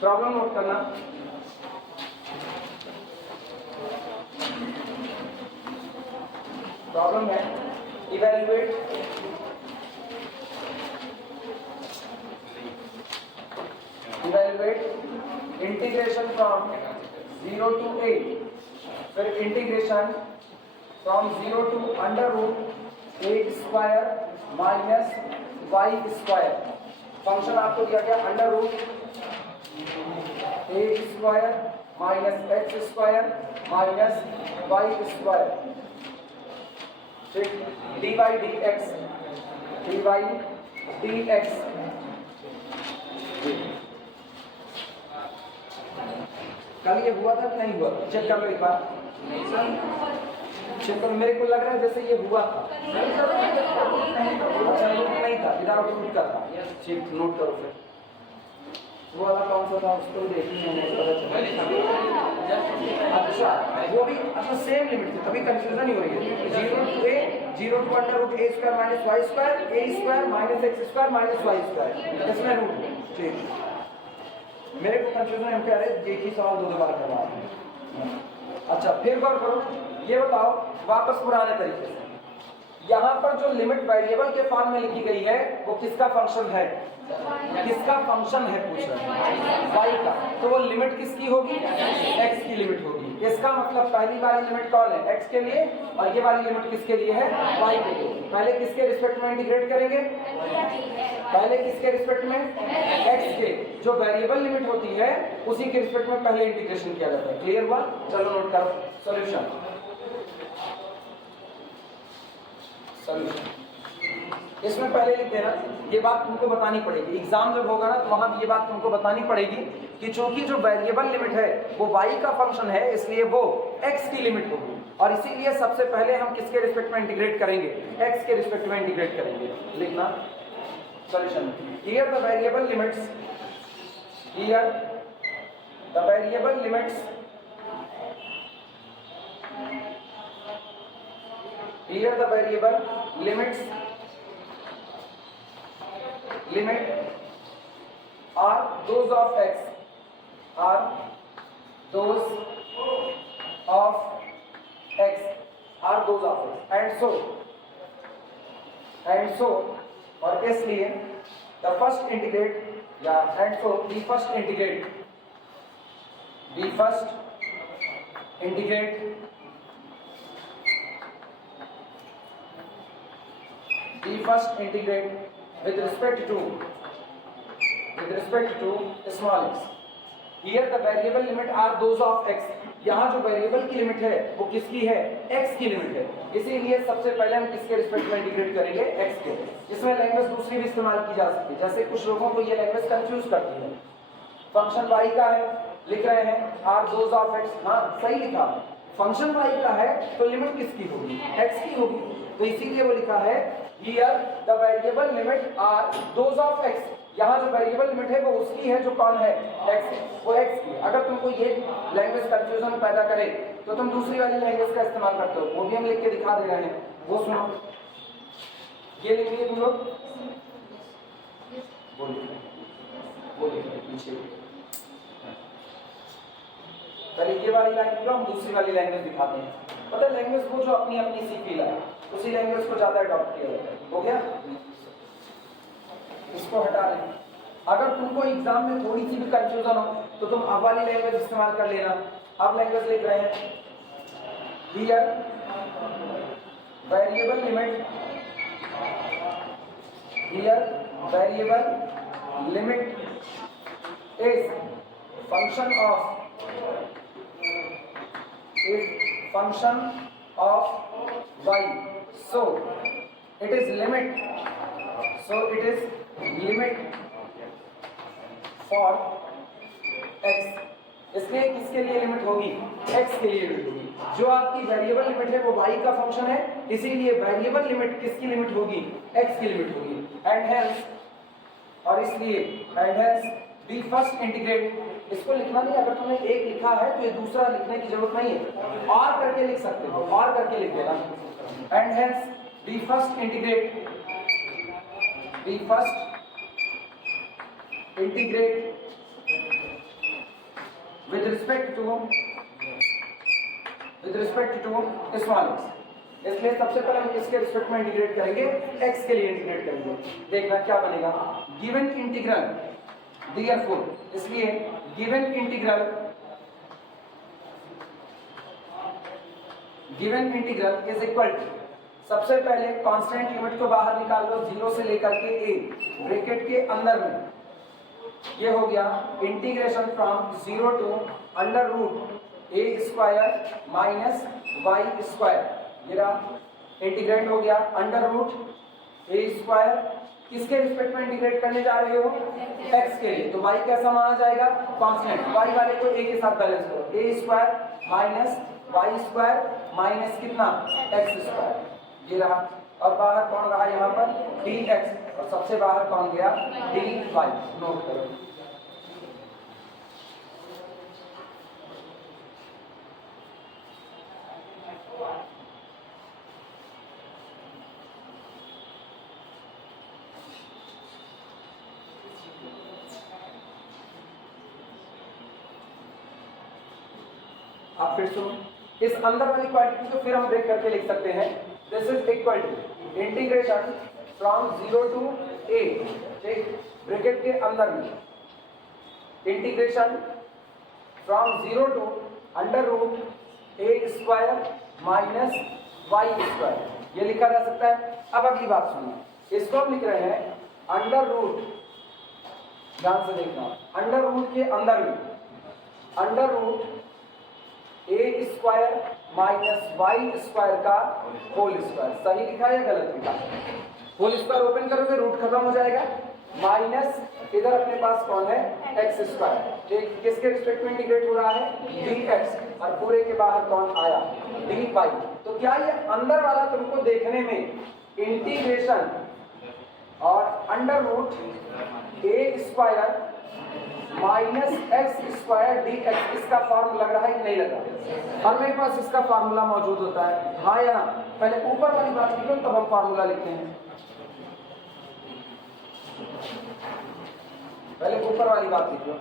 Problem note करना। Problem है evaluate integration from 0 to a, फिर integration from 0 to under root A square minus Y square. Function आपको दिया गया under root A square minus X square minus Y square, फिर D Y D X कल ये हुआ था कि नहीं हुआ? चेक कर लो एक बार, चेक करो। मेरे को लग रहा है जैसे ये हुआ था। अच्छा नहीं था, इधर रूट का था। चेक नोट करो। फिर वो वाला कौन सा था उसको देखी मैंने, पता चला। अच्छा वो भी अच्छा सेम लिमिट थी, तभी कंफ्यूजन ही हो रही है। 0 to a 0 to under root A square minus Y square A square minus X square minus Y square, इसमें रूट। ठीक, मेरे को कंफ्यूजन है, कह रहे एक ही सवाल दो बार करवा रहे हैं। अच्छा फिर गौर करो, ये बताओ वापस पुराने तरीके से, यहाँ पर जो लिमिट वेरिएबल के फॉर्म में लिखी गई है वो किसका फंक्शन है? किसका फंक्शन है पूछ रहे हैं, y का। तो वो लिमिट किसकी होगी? x की लिमिट होगी। इसका मतलब पहली वाली लिमिट कौन है? x के लिए, और ये वाली लिमिट किसके लिए है? y के लिए। पहले किसके रिस्पेक्ट में इंटीग्रेट करेंगे? पहले किसके रिस्पेक्ट में? x के। जो वेरिएबल लिमिट होती है उसी के रिस्पेक्ट में पहले इंटीग्रेशन किया जाता है। क्लियर हुआ? चलो नोट करो सॉल्यूशन। इसमें पहले लिख देना, ये बात तुमको बतानी पड़ेगी, एग्जाम जब होगा ना तो वहां भी ये बात तुमको बतानी पड़ेगी कि चूंकि जो वेरिएबल लिमिट है वो y का फंक्शन है, इसलिए वो x की लिमिट होगी, और इसीलिए सबसे पहले हम किसके रिस्पेक्ट में इंटीग्रेट करेंगे? x के रिस्पेक्ट में इंटीग्रेट करेंगे। लिखना solution. Here the variable limits, here the variable limits, here the variable limit are those of x, and so और इसलिए the first integrate या and so the first integrate with respect to small x. Here the variable limit are those of x. यहाँ जो variable की limit है वो किसकी है? x की लिमिट है। इसीलिए सबसे पहले हम किसके रिस्पेक्ट में इंटीग्रेट करेंगे? x के। इसमें लैंग्वेज दूसरी भी इस्तेमाल की जा सकती है, जैसे कुछ लोगों को ये लैंग्वेज कंफ्यूज करती है। फंक्शन y का है, लिख रहे हैं r those of x, हाँ सही लिखा। फंक्शन y का है तो लिमिट किसकी होगी? x की होगी, तो इसीलिए वो लिखा है here the variable limit are those of x. यहाँ जो वेरिएबल लिमिट है वो उसकी है जो कौन है? x, वो x की। अगर तुमको ये लैंग्वेज कंफ्यूजन पैदा करे तो तुम दूसरी वाली लैंग्वेज का इस्तेमाल करते हो, वो भी हम लिख के दिखा दे रहे हैं, वो सुनो। ये लिखिए तुम लोग, बोलिए पीछे। पहले ये वाली लैंग्वेज हम दूसरी वाली लैंग्वेज दिखाते हैं। पता है लैंग्वेज को जो अपनी अपनी सीखी है उसी लैंग्वेज को ज्यादा अडॉप्ट किया जाता है। हो गया, इसको हटा लें। अगर तुमको एग्जाम में थोड़ी सी भी कंफ्यूजन हो तो तुम अब वाली लैंग्वेज इस्तेमाल कर लेना। अब लैंग्वेज लिख रहे हैं here variable limit is function of y, so it is limit for x। इसलिए किसके लिए लिमिट होगी? x के लिए लिमिट होगी। जो आपकी वेरिएबल लिमिट है वो y का फंक्शन है, इसीलिए वेरिएबल लिमिट किसकी लिमिट होगी? x की लिमिट होगी। एंड हेंस, और इसलिए and hence we first integrate, इसको लिखना नहीं, अगर तुमने एक लिखा है तो ये दूसरा लिखने की जरूरत नहीं है, और करके लिख सकते हो, और करके लिख देना। And hence we first integrate with respect to small X. इसलिए सबसे पहले हम किसके रिस्पेक्ट में इंटीग्रेट करेंगे, x के लिए इंटीग्रेट करेंगे। देखना क्या बनेगा, गिवन इंटीग्रल देयरफॉर, इसलिए given integral is equal to, सबसे पहले कांस्टेंट लिमिट को बाहर निकाल लो 0 से लेकर के a, ब्रैकेट के अंदर में ये हो गया integration from 0 to under root a square minus y square, मेरा इंटीग्रेट हो गया अंडर रूट a स्क्वायर, किसके रिस्पेक्ट में इंटीग्रेट करने जा रहे हो, x के लिए, तो y कैसा माना जाएगा, कांस्टेंट, y वाले को a के साथ बैलेंस करो, a square minus y square minus कितना x स्क्वायर, ये रहा। अब बाहर कौन रहा यहाँ पर, dx, और सबसे बाहर कौन गया, dy, नोट करो। आप फिर सुनो, इस अंदर वाली क्वांटिटी को फिर हम ब्रेक करके लिख सकते हैं, this is equal to integration from 0 to a, ठीक, ब्रैकेट के अंदर में integration from 0 to under root a square minus y square, ये लिखा जा सकता है। अब अगली बात सुनो, इसको हम लिख रहे हैं अंडर रूट, ध्यान से देखना, अंडर रूट के अंदर में under root a square minus y square का होल स्क्वायर, सही लिखा है या गलत लिखा, होल स्क्वायर ओपन करोगे रूट खत्म हो जाएगा, माइनस इधर अपने पास कौन है, x स्क्वायर, ठीक, किसके रिस्पेक्ट में इंटीग्रेट हो रहा है, dx, और पूरे के बाहर कौन आया, dy। तो क्या ये अंदर वाला तुमको देखने में इंटीग्रेशन और under root a square minus X square D X, इसका फॉर्मूला लग रहा है कि नहीं लग रहा, हर मेरे पास इसका फॉर्मूला मौजूद होता है, हाँ या ना, पहले ऊपर वाली बात लिखो तब हम फॉर्मूला लिखते हैं, पहले ऊपर वाली बात लिखो।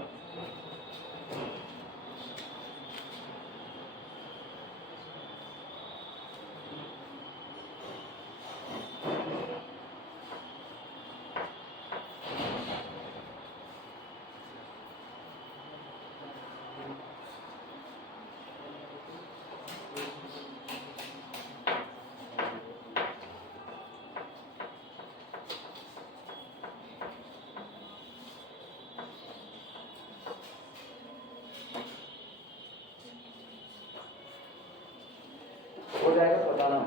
हो जाएगा बताना,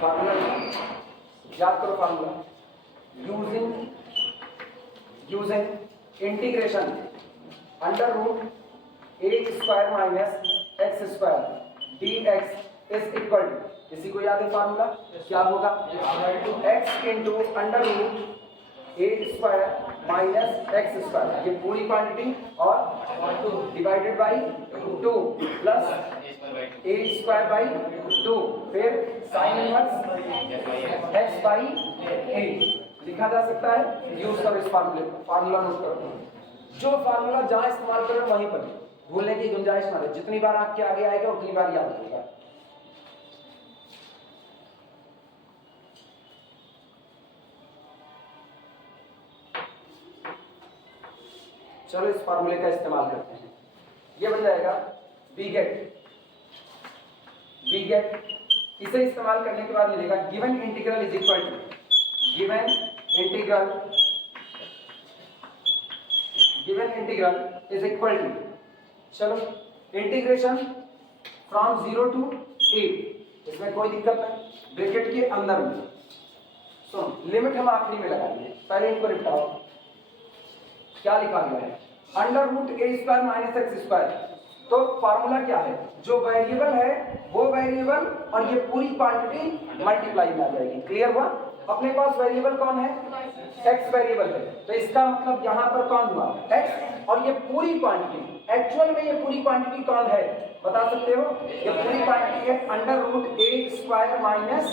फार्मूला याद करो, formula using integration under root a square minus X square dx is equal to, इसी को याद है फार्मूला, क्या होगा, x into under root a square minus X square, ये पूरी क्वांटिटी, और divided by 2 plus a square by 2, फिर sine inverse x by a लिखा जा सकता है। यूज करो इस फार्मूला नोट करो, जो फार्मूला जहां इस्तेमाल करो वहीं पर, भूलने की गुंजाइश ना रहे, जितनी बार आपके आगे आएगा उतनी बार याद होगा। चलो इस फार्मूले का इस्तेमाल करते हैं, ये बन जाएगा बी गेट, इसे इस्तेमाल करने के बाद मिलेगा given integral is equal to, given integral is equal to, चलो इंटीग्रेशन फ्रॉम 0 टू a, इसमें कोई दिक्कत नहीं, ब्रैकेट के अंदर में, सुनो लिमिट हम आखिरी में लगाएंगे, पहले इनको निपटाओ, क्या लिखा गया है, under root a square minus X square, तो फॉर्मूला क्या है, जो वेरिएबल है वो वेरिएबल और ये पूरी क्वांटिटी मल्टीप्लाई में आ जाएगी, क्लियर हुआ। अपने पास वेरिएबल कौन है, x वेरिएबल है, तो इसका मतलब यहाँ पर कौन हुआ, x, और ये पूरी क्वांटिटी, एक्चुअल में ये पूरी क्वांटिटी कौन है बता सकते हो, ये पूरी क्वांटिटी है under root A square minus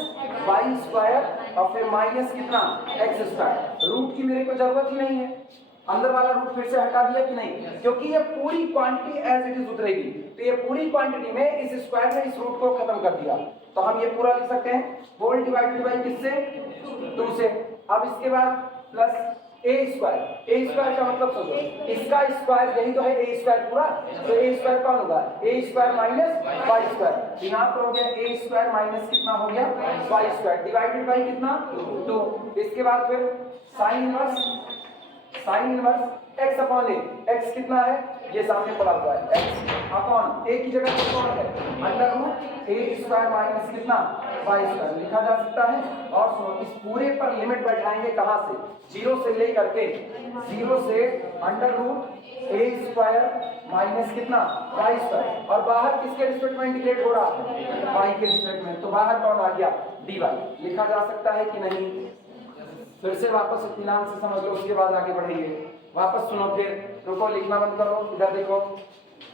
Y square और फिर माइनस कितना एक्स स्क्वायर। रूट की मेरे को जरूरत ही नहीं है, अंदर वाला रूट फिर से हटा दिया कि नहीं, क्योंकि ये पूरी क्वांटिटी एज इट इज उतरेगी। तो ये पूरी क्वांटिटी में इस स्क्वायर ने इस रूट को खत्म कर दिया, तो हम ये पूरा लिख सकते हैं होल डिवाइडेड बाई किससे 2 से। अब इसके बाद प्लस ए स्क्वायर का मतलब सोचो, इसका स्क्वायर यही तो है ए स्क्वायर पूरा, तो ए स्क्वायर कौन होगा ए स्क्वायर माइनस वाई स्क्वायर। यहाँ पर हो गया ए स्क्वायर माइनस कितना हो गया वाई स्क्वायर डिवाइडेड बाई कितना 2। इसके बाद फिर साइन इनवर्स x अपॉन ए, x कितना है ये सामने पड़ा हुआ है, x अपॉन ए की जगह पर कौन है under root A square minus कितना वाई स्क्वायर लिखा जा सकता है। और सुनो इस पूरे पर लिमिट बैठाएंगे कहां से 0 से लेकर के 0 से under root A square minus कितना वाई स्क्वायर, और बाहर किसके रिस्पेक्ट में इंटीग्रेट हो रहा है वाई के रिस्पेक्ट में, तो बाहर कौन आ गया dy लिखा जा सकता है कि नहीं। फिर से वापस इत्मीनान से समझ लो, उसके बाद आगे बढ़ेंगे। वापस सुनो, फिर रुको लिखना बंद करो, इधर देखो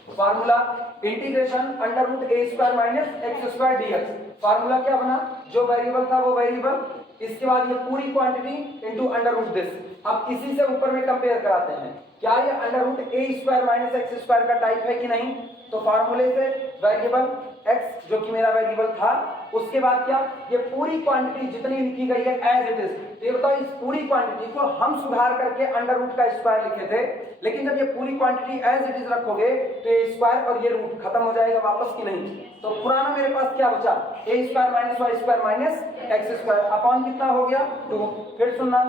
formula integration under root A square minus X square DX. Formula क्या बना, जो वेरिएबल था वो वेरिएबल, इसके बाद ये पूरी quantity into under root this. अब इसी से ऊपर में कंपेयर कराते हैं क्या ये under root A square minus X square का टाइप है कि नहीं। तो फार्मूले से वेरिएबल x जो कि मेरा वेरिएबल था, उसके बाद क्या ये पूरी क्वांटिटी जितनी लिखी गई है एज इट इज। तो ये बताओ इस पूरी क्वांटिटी को हम सुधार करके अंडर रूट का स्क्वायर लिखे थे, लेकिन जब ये पूरी क्वांटिटी एज इट इज रखोगे तो ये स्क्वायर और ये रूट खत्म हो जाएगा वापस की नहीं। तो पुराना मेरे पास क्या बचा A square minus Y square minus X square upon कितना हो गया 2। फिर सुनना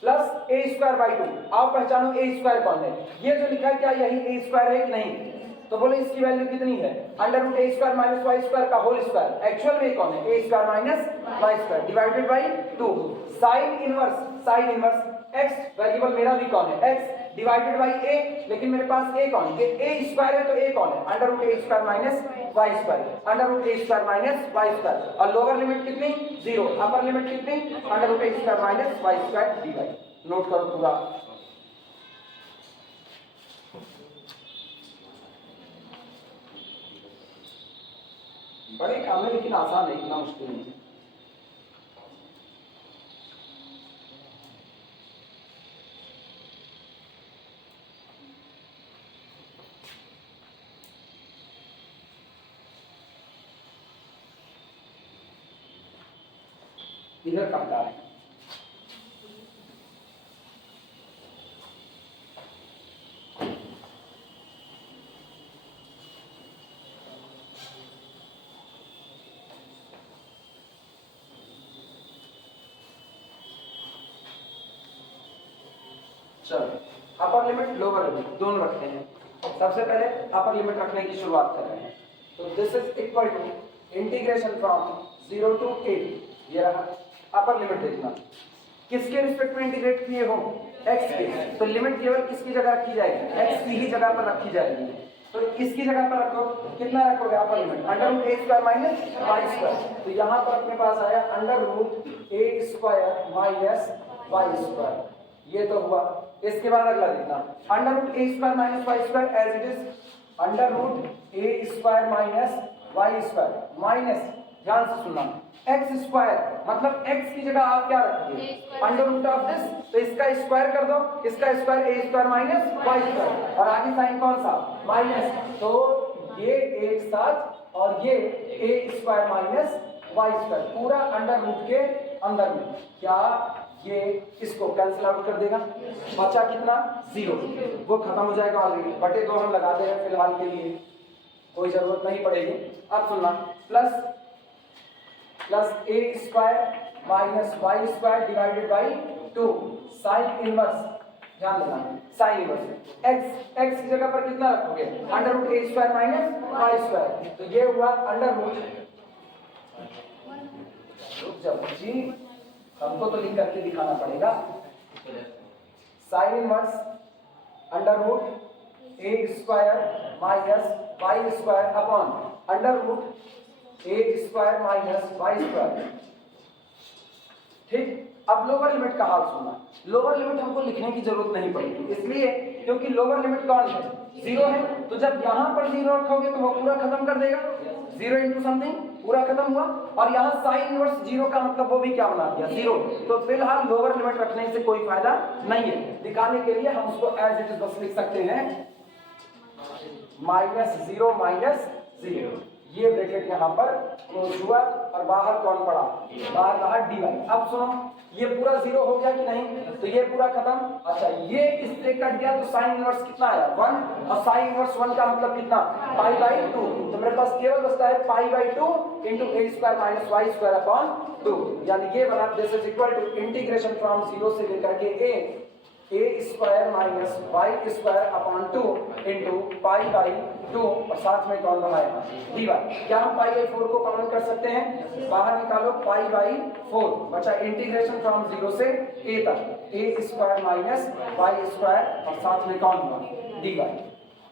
प्लस ए स्क्वायर बाई 2। आप पहचानो ए स्क्वायर कौन है, ये जो लिखा है क्या यही ए स्क्वायर है कि नहीं। तो बोले इसकी वैल्यू कितनी है under root A square minus Y square का होल स्क्वायर, एक्चुअल में कौन है A square minus Y square divided by 2। Sine inverse x variable मेरा भी कौन है x डिवाइडेड बाई a, लेकिन मेरे पास a कौन है a स्क्वायर है, तो a कौन है under root A square minus Y square, under root A square minus Y square. और लोअर लिमिट कितनी 0, अपर लिमिट कितनी under root A square minus Y square dy। Note करो पूरा। बड़े काम है लेकिन आसान है, इतना मुश्किल नहीं है। इधर का बता रहे हैं चलो अपर लिमिट लोअर लिमिट दोनों रखते हैं। सबसे पहले अपर लिमिट रखने की शुरुआत कर रहे हैं, तो this is equal to integration from 0 to a, ये रहा अपर लिमिट। देखना किसके रिस्पेक्ट में इंटीग्रेट किए हो x के, तो लिमिट केवल किसकी जगह रखी जाएगी x की ही जगह पर रखी जाएगी। तो इसकी जगह पर रखो, कितना रखोगे upper limit under root A square minus Y square. तो यहाँ पर अपने पास आया under root A square minus Y square, ये तो हुआ। इसके बाद अगला देखना under root A square minus Y square as it is under root A square minus Y square minus, ध्यान से सुनना एक्स स्क्वायर, मतलब एक्स की जगह आप क्या रखोगे अंडर रूट ऑफ दिस, तो इसका स्क्वायर कर दो, इसका square A square minus Y square, और आगे साइन कौन सा माइनस, तो ये एक साथ और ये ए स्क्वायर माइनस वाई स्क्वायर पूरा अंडर रूट के अंदर में। क्या ये इसको कैंसिल आउट कर देगा, बचा कितना 0, वो खत्म हो जाएगा ऑलरेडी। बटे 2 हम लगा दे रहे हैं फिलहाल के लिए, कोई जरूरत नहीं पड़ेगी। अब सुनना plus A square minus Y square divided by 2 sine inverse, ध्यान देना साइन इनवर्स x की जगह पर कितना रखोगे under root A square minus Y square, तो ये हुआ अंडर रूट, जब जी हमको तो लिख करके दिखाना पड़ेगा, sine inverse under root A square minus Y square upon under root A square minus Y square. ठीक, अब लोअर लिमिट का हाल सुनना। लोअर लिमिट हमको लिखने की जरूरत नहीं पड़ेगी, इसलिए क्योंकि लोअर लिमिट कौन है जीरो है, तो जब यहाँ पर जीरो रखोगे तो वो पूरा खत्म कर देगा, जीरो इंटू समथिंग पूरा खत्म हुआ। और यहाँ साइन इनवर्स जीरो का मतलब वो भी क्या बना दिया, जीरो। तो फिलहाल लोअर लिमिट रखने से कोई फायदा नहीं है। दिखाने के लिए हम उसको एज इट इज बस लिख सकते हैं माइनस जीरो, ये ब्रैकेट यहाँ पर क्लोज हुआ और बाहर कौन पड़ा, बाहर कहा dy। अब सुनो, ये पूरा जीरो हो गया कि नहीं, तो ये पूरा खत्म। अच्छा, ये इससे कट गया तो साइन इनवर्स कितना आया 1, और साइन इनवर्स 1 का मतलब कितना π/2। तो मेरे पास केवल बचता है π/2 into a square minus y square upon 2, यानी ये बना this is equal to integration from 0 से लेकर के a square minus y square upon 2 into π/2 और साथ में कौन बनाएगा dy। क्या हम π/4 को कॉमन कर सकते हैं, बाहर निकालो π/4, बचा इंटीग्रेशन फ्रॉम 0 से a तक a square minus y square और साथ में कौन हुआ dy।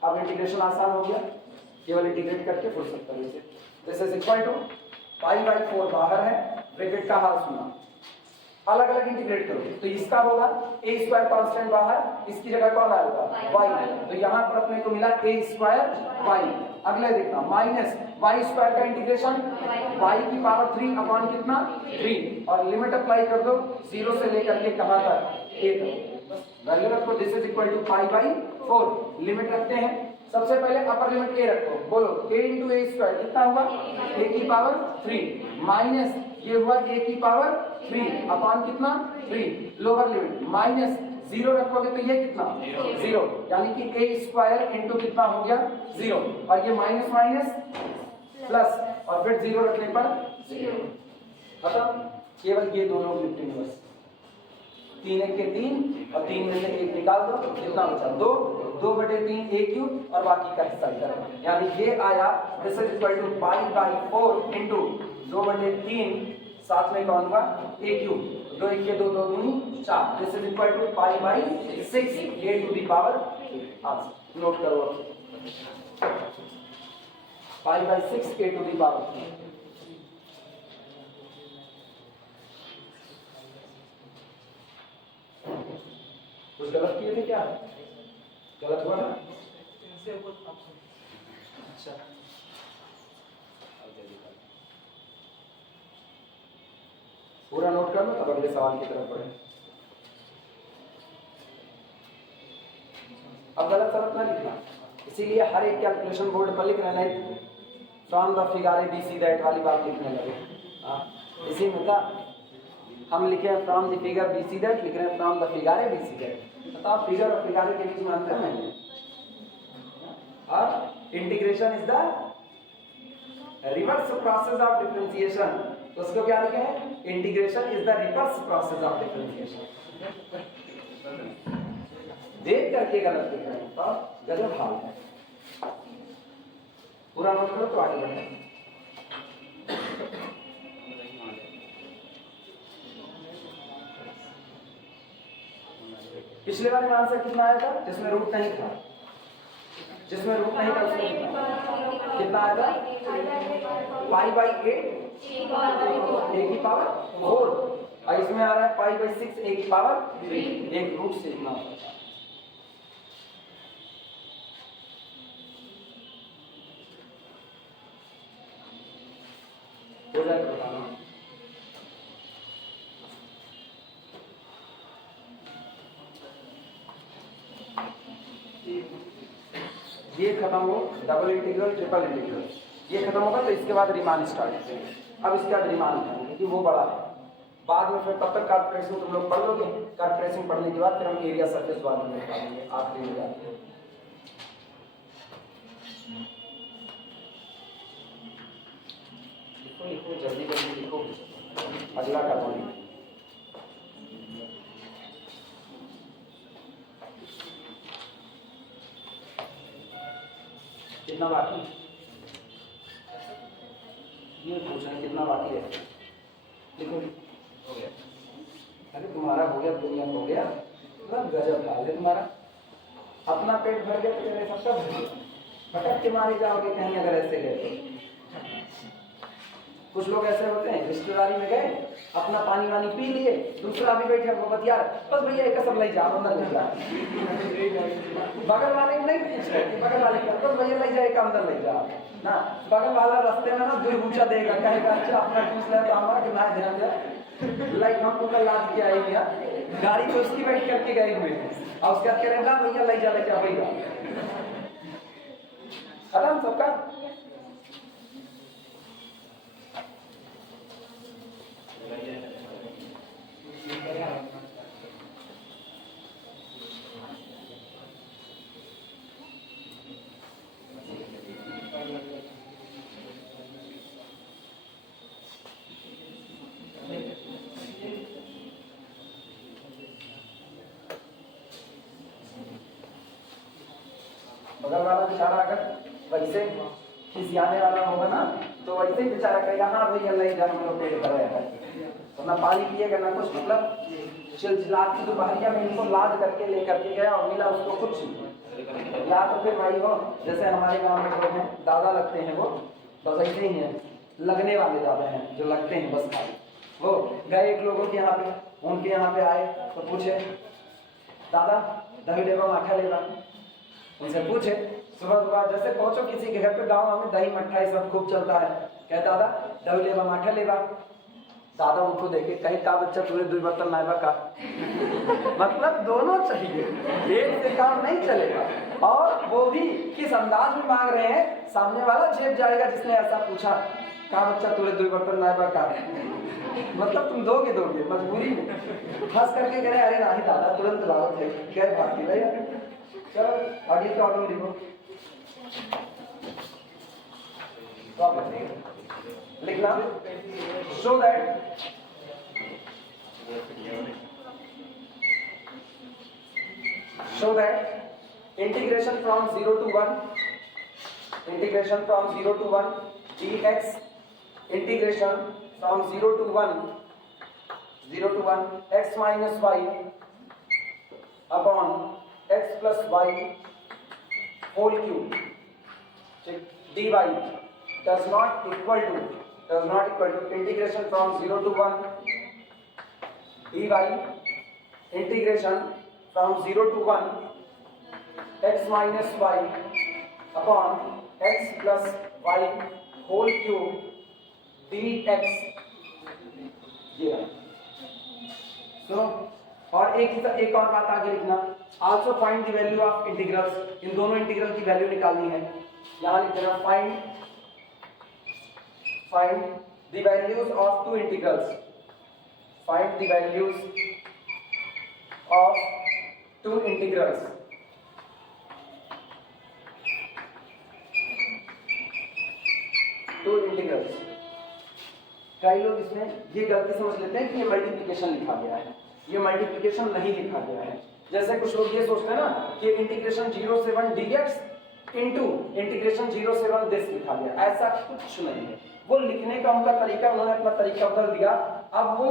अब इंटीग्रेशन आसान हो गया, केवल इंटीग्रेट करके फुर्सत करो इसे। दिस इज इक्वल टू π/4 बाहर है, ब्रैकेट का हाल सुना, अलग अलग इंटीग्रेट करो तो इसका होगा a स्क्वायर कांस्टेंट बाहर, इसकी जगह कौन आएगा y, तो यहाँ पर अपने को मिला a स्क्वायर y। अगले देखना माइनस y स्क्वायर का इंटीग्रेशन y की पावर 3 अपॉन कितना 3, और लिमिट अप्लाई कर दो 0 से लेकर के कहां तक a तक, वैल्यू रखो this is equal to π/4। Limit रखते हैं, सबसे पहले अपर लिमिट a रखो, बोलो a इंटू a स्क्वायर कितना हुआ a की पावर 3 माइनस ये हुआ a की पावर 3 अपॉन कितना 3, लोअर लिमिट माइनस 0 रखोगे तो ये कितना 0, यानी कि a स्क्वायर इंटू कितना हो गया 0, और ये माइनस माइनस प्लस और फिर 0 रखने पर 0 खत्म। केवल ये दोनों लिमिटिंग बस, 3 1 के 3 और 3 में से 1 निकाल दो, कितना बचा 2, 2/3 a क्यूब और बाकी का हिस्सा इधर, यानी ये आया this is equal to π/4 into 2/3 साथ में कौन होगा a क्यूब, 2 1 के 2 2 दूनी 4, this is equal to π/6 a to the power 8। Note करो π/6 a टू द पावर 3। कुछ गलत किए थे क्या, गलत हुआ ना, अच्छा पूरा नोट कर लो तब अगले सवाल की तरफ बढ़े। अब गलत शरत ना लिखना, इसीलिए हर एक कैलकुलेशन बोर्ड पर लिख रहे हैं from the figure B C that वाली बात लिखने लगे। इसी में था हम लिखे हैं from the figure B C that, लिख रहे हैं from the figure B C that. बताओ फिगर और फिगर के बीच में अंतर है, और integration is the reverse process of differentiation, तो उसको क्या लिखे हैं integration is the reverse process of differentiation. देख करके गलत लिख रहे हैं तो गलत हाल है, पूरा नोट करो तो आगे बढ़े। पिछले वाले में आंसर कितना आया था जिसमें रूट नहीं था, जिसमें रूट नहीं था उसमें कितना आया था π/8 a की पावर 4, और इसमें आ रहा है π/6 a की पावर 3, एक रूट से इतना हो जाए तो बताना। ये खत्म हो, डबल इंटीग्रल ट्रिपल इंटीग्रल ये खत्म होगा तो इसके बाद रीमान स्टार्ट। अब इसके बाद रीमान है क्योंकि वो बड़ा है, बाद में फिर तब तक कर्व ट्रेसिंग तुम लोग पढ़ लोगे, कर्व ट्रेसिंग पढ़ने के बाद फिर हम एरिया सरफेस बाद में पढ़ेंगे आखिरी में जाके। लिखो लिखो जल्दी जल्दी लिखो, अगला का पॉइंट कितना बाकी, ये पूछ रहे कितना बाकी है, लिखो हो गया। अरे तुम्हारा हो गया, दुनिया हो गया, मतलब गजब हाल है तुम्हारा, अपना पेट भर गया तो मेरे सबका भर गया, भटक के मारे जाओगे कहीं अगर ऐसे गए तो। कुछ लोग ऐसे होते हैं, रिश्तेदारी में गए, अपना पानी वानी पी लिए, दूसरा भी बैठे वो बतिया बस भैया एक सब ले जाओ अंदर ले जाओ, बगल वाले नहीं पूछ रहे कि बगल वाले बस भैया ले जाए अंदर ले जाओ ना। बगल वाला रास्ते में ना दुर्गुचा देगा, कहेगा अच्छा अपना पूछ ले कि ना ध्यान दे, लाइक हमको कल लाद के आई भैया गाड़ी तो उसकी बैठ करके गए हुए और उसके बाद कह रहे भैया ले जा भैया, खत्म सबका। बगल वाला बेचारा अगर वैसे खिसियाने वाला होगा ना तो वैसे ही बेचारा कहेगा हाँ भैया ले जा हम लोग पेट भर है, तो ना पानी पिएगा ना कुछ, मतलब चिलचिलाती दोपहरिया में इनको लाद करके लेकर के गया और मिला उसको कुछ नहीं। या तो फिर भाई वो जैसे हमारे गांव में लोग हैं दादा लगते हैं, वो बस ऐसे ही हैं, लगने वाले दादा हैं जो लगते हैं बस खाली। वो गए एक लोगों के यहाँ पे, उनके यहाँ पे आए तो पूछे दादा दही लेवा माठा लेवा, उनसे पूछे सुबह सुबह जैसे पहुंचो किसी के घर पे, गाँव में दही मट्ठा ये सब खूब चलता है, कहे दादा दही लेवा माठा लेवा। दादा उनको देखे कहीं का बच्चा पूरे 2 बर्तन नायबा का मतलब दोनों चाहिए, एक से काम नहीं चलेगा। और वो भी किस अंदाज में मांग रहे हैं, सामने वाला जेब जाएगा जिसने ऐसा पूछा का बच्चा तुरे 2 बर्तन नायबा का, मतलब तुम दोगे मजबूरी में, हंस करके कह रहे अरे नहीं दादा तुरंत लावत है, क्या भाग गया। चलो आगे प्रॉब्लम लिखो, लिखना show that integration from 0 to 1 dx integration from 0 to 1 x minus y upon x plus y whole cube dy does not equal to integration from 0 to 1 dy integration from 0 to 1 x minus y upon x plus y whole cube dx ये सुनो। और एक और बात आगे लिखना, also find the value of integrals, इन दोनों integral की वैल्यू निकालनी है। यहाँ लिख देना find the values of two integrals, find the values of two integrals कई लोग इसमें ये गलती समझ लेते हैं कि ये मल्टीप्लिकेशन लिखा गया है, ये मल्टीप्लिकेशन नहीं लिखा गया है। जैसे कुछ लोग ये सोचते हैं ना कि इंटीग्रेशन 0 से 1 dx इनटू इंटीग्रेशन 0 से 1 दिस लिखा गया, ऐसा कुछ नहीं है। वो लिखने का उनका तरीका, उन्होंने अपना तरीका बदल दिया। अब वो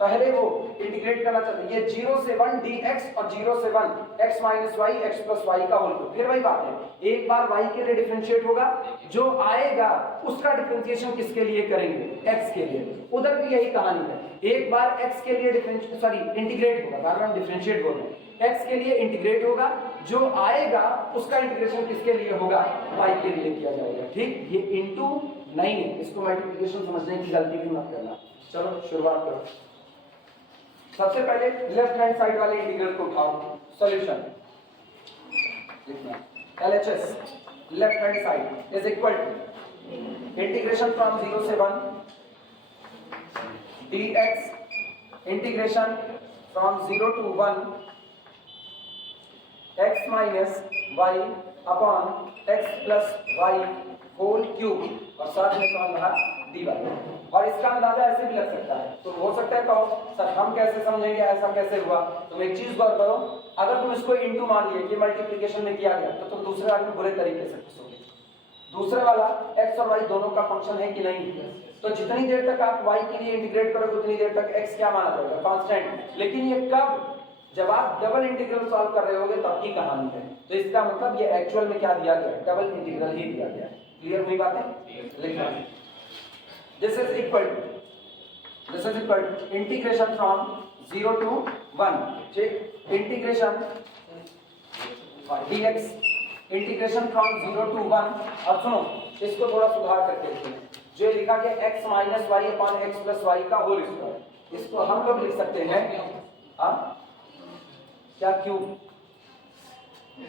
पहले वो इंटीग्रेट करना चाहते हैं, ये 0 से 1 dx और 0 से 1 x minus Y x plus Y का होल क्यूब। फिर वही बात है, एक बार y के लिए डिफरेंशिएट होगा, जो आएगा उसका डिफरेंशिएशन किसके लिए करेंगे, x के लिए। उधर भी यही कहानी है, एक बार x के लिए इंटीग्रेट होगा, बार बार डिफरेंशिएट बोल रहे हैं, x के लिए इंटीग्रेट होगा, जो आएगा उसका इंटीग्रेशन किसके लिए होगा, y के लिए किया जाएगा। ठीक, ये इनटू नहीं है, इसको मल्टीप्लिकेशन समझने की गलती भी मत करना। चलो शुरुआत करो। सबसे पहले लेफ्ट हैंड साइड वाले इंटीग्रल को उठाओ, सॉल्यूशन लिखना LHS left hand side is equal to integration from 0 से 1 dx integration from 0 to 1 x minus Y upon x plus Y whole cube, और साथ में कौन रहा dy। और इसका अंदाजा ऐसे भी लग सकता है, तो हो सकता है कहो सर हम कैसे समझेंगे, ऐसा कैसे हुआ। तुम एक चीज गौर करो, अगर तुम इसको इनटू मान लिए कि मल्टीप्लिकेशन में किया गया, तो तुम दूसरे वाले में बुरे तरीके से फंसोगे। दूसरे वाला x और y दोनों का फंक्शन है कि नहीं, तो जितनी देर तक आप y के लिए इंटीग्रेट करोगे उतनी देर तक x क्या माना जाएगा, कांस्टेंट। लेकिन ये कब, जब आप डबल इंटीग्रल सॉल्व कर रहे होगे तब की कहानी है। तो इसका मतलब ये एक्चुअल में क्या दिया गया है, डबल इंटीग्रल ही दिया गया है। क्लियर हुई बातें, लिखना this is equal integration from 0 to 1, ठीक, integration dx integration from 0 to 1। और सुनो इसको थोड़ा सुधार करके लिखते हैं, जो लिखा गया x minus Y upon X plus Y का होल स्क्वायर, इसको हम लोग लिख सकते हैं क्या क्यूब,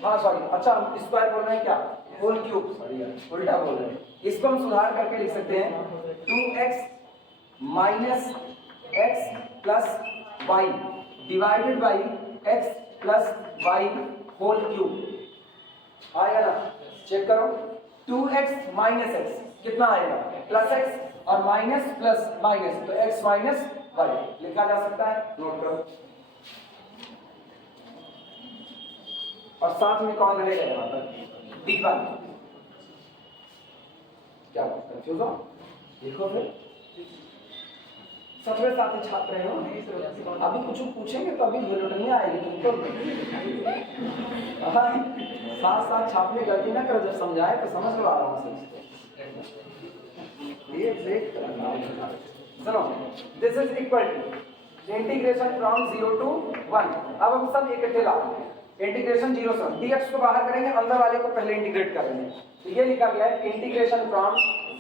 हाँ सॉरी, अच्छा हम स्क्वायर बोल रहे हैं क्या, होल क्यूब, सॉरी उल्टा बोल रहे हैं। इसको हम सुधार करके लिख सकते हैं 2x minus X plus Y divided by X plus Y whole cube. आएगा ना, चेक करो, 2x माइनस एक्स कितना आएगा, प्लस एक्स, और माइनस प्लस माइनस तो x माइनस वाई लिखा जा सकता है, नोट करो। और साथ में कौन रहेगा यहाँ पर, d1, क्या कंफ्यूज हो, लिखो फिर, सबसे साथी छात्र रहे हो, अभी कुछ पूछेंगे तो अभी नहीं आएगी तुमको, साथ साथ छापने गलती ना करो, जब समझाए तो समझ लो आराम से। सुनो, this is equal to integration from 0 to 1। अब हम सब इकट्ठे लाओ, इंटीग्रेशन 0 से dx को बाहर करेंगे, अंदर वाले को पहले इंटीग्रेट कर लेंगे, तो ये लिखा गया है इंटीग्रेशन फ्रॉम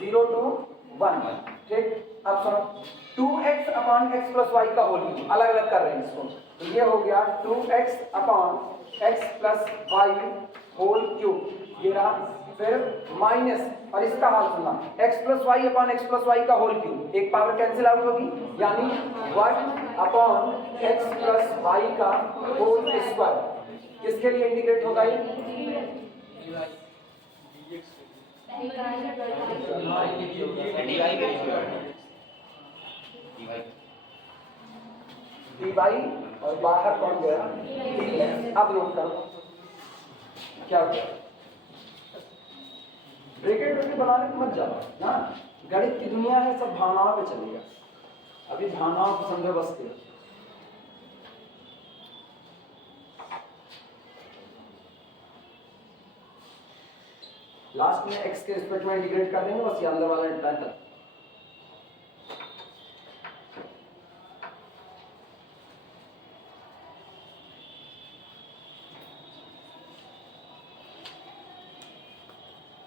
0 to 1, ठीक। अब सुनो 2x upon X plus Y का होल, अलग अलग कर रहे हैं इसको, तो ये हो गया 2x upon X plus Y whole cube, ये रहा, फिर माइनस, और इसका हाल सुनना, x plus Y upon X plus Y का होल क्यूब, एक पावर कैंसिल आउट होगी, यानी 1 अपॉन एक्स प्लस वाई का होल स्क्वायर, किसके लिए इंटीग्रेट होगा ये, dy और बाहर कौन गया, अब नोट करो क्या होगा, ब्रैकेट बनाने मत जाओ ना, गणित की दुनिया है, सब भावनाओं पे चलेगा, अभी भावनाओं को समझो बस के। लास्ट में x के रिस्पेक्ट में इंटीग्रेट कर देंगे, बस ये अंदर वाला इतना तक।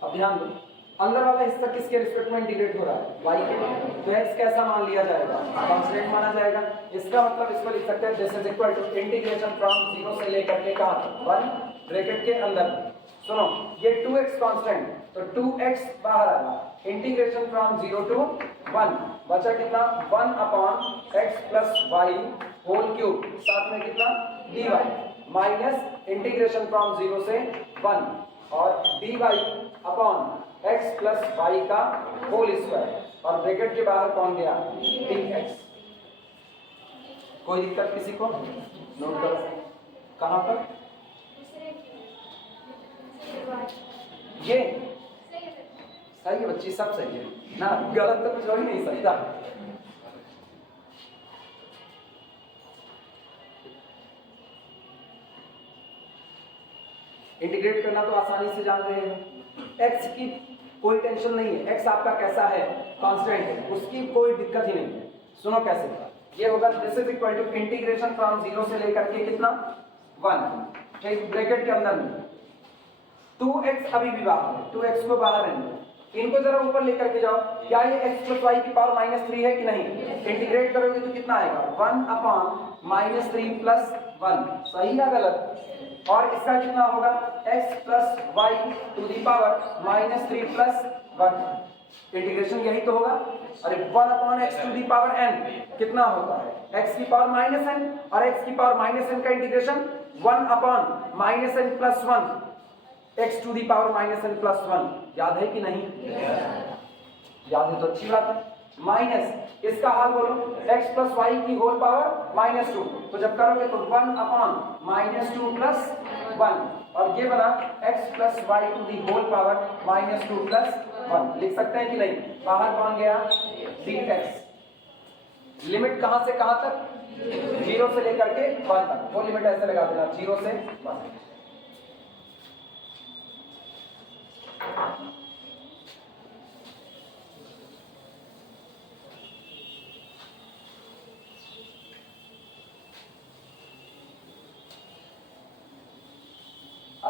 अब ध्यान दो, अंदर वाला हिस्सा किसके रिस्पेक्ट में इंटीग्रेट हो रहा है, y के, तो x कैसा मान लिया जाएगा, कांस्टेंट माना जाएगा। इसका मतलब इसको लिख सकते हैं this is equal to integration from 0 से लेकर के कहां तक, 1 ब्रैकेट के अंदर। सुनो ये 2x कांस्टेंट, तो 2x बाहर आएगा, इंटीग्रेशन फ्रॉम 0 to 1, बचा कितना 1 upon X plus Y whole cube, साथ में कितना dy माइनस इंटीग्रेशन फ्रॉम 0 से 1 और dy upon x plus Y का होल स्क्वायर, और ब्रैकेट के बाहर कौन गया dx। कोई दिक्कत किसी को, नोट करो कहां पर, ये सही है बच्ची, सब सही है ना, गलत तो कुछ हो ही नहीं सकता। इंटीग्रेट करना तो आसानी से जान रहे हो, x की कोई टेंशन नहीं है, x आपका कैसा है, कांस्टेंट है, उसकी कोई दिक्कत ही नहीं है। सुनो कैसे होगा, ये होगा this is equal to integration from 0 से लेकर के कितना 1, ठीक, ब्रैकेट के अंदर में 2x अभी भी बाहर है, 2x को बाहर रहने, इनको जरा ऊपर लेकर के जाओ, क्या ये x प्लस वाई की पावर -3 है कि नहीं, इंटीग्रेट करोगे तो कितना आएगा 1 अपॉन -3 प्लस 1, सही या गलत, और इसका कितना होगा x plus y to the power -3 plus 1, integration यही तो होगा। अरे 1 upon x to the power n कितना होता है x की पावर -n, और x की पावर -n का integration 1 upon -n plus 1 x to the power -n plus 1, याद है कि नहीं, याद है तो अच्छी बात है। माइनस इसका हाल बोलो x प्लस वाई की होल पावर -2, तो जब करोगे तो 1 अपॉन -2 प्लस 1, और ये बना x plus y to the whole power -2 plus 1, लिख सकते हैं कि नहीं, बाहर कौन गया dx। लिमिट कहां से कहां तक, 0 से लेकर के 1 तक, वो लिमिट ऐसे लगा देना 0 से 1।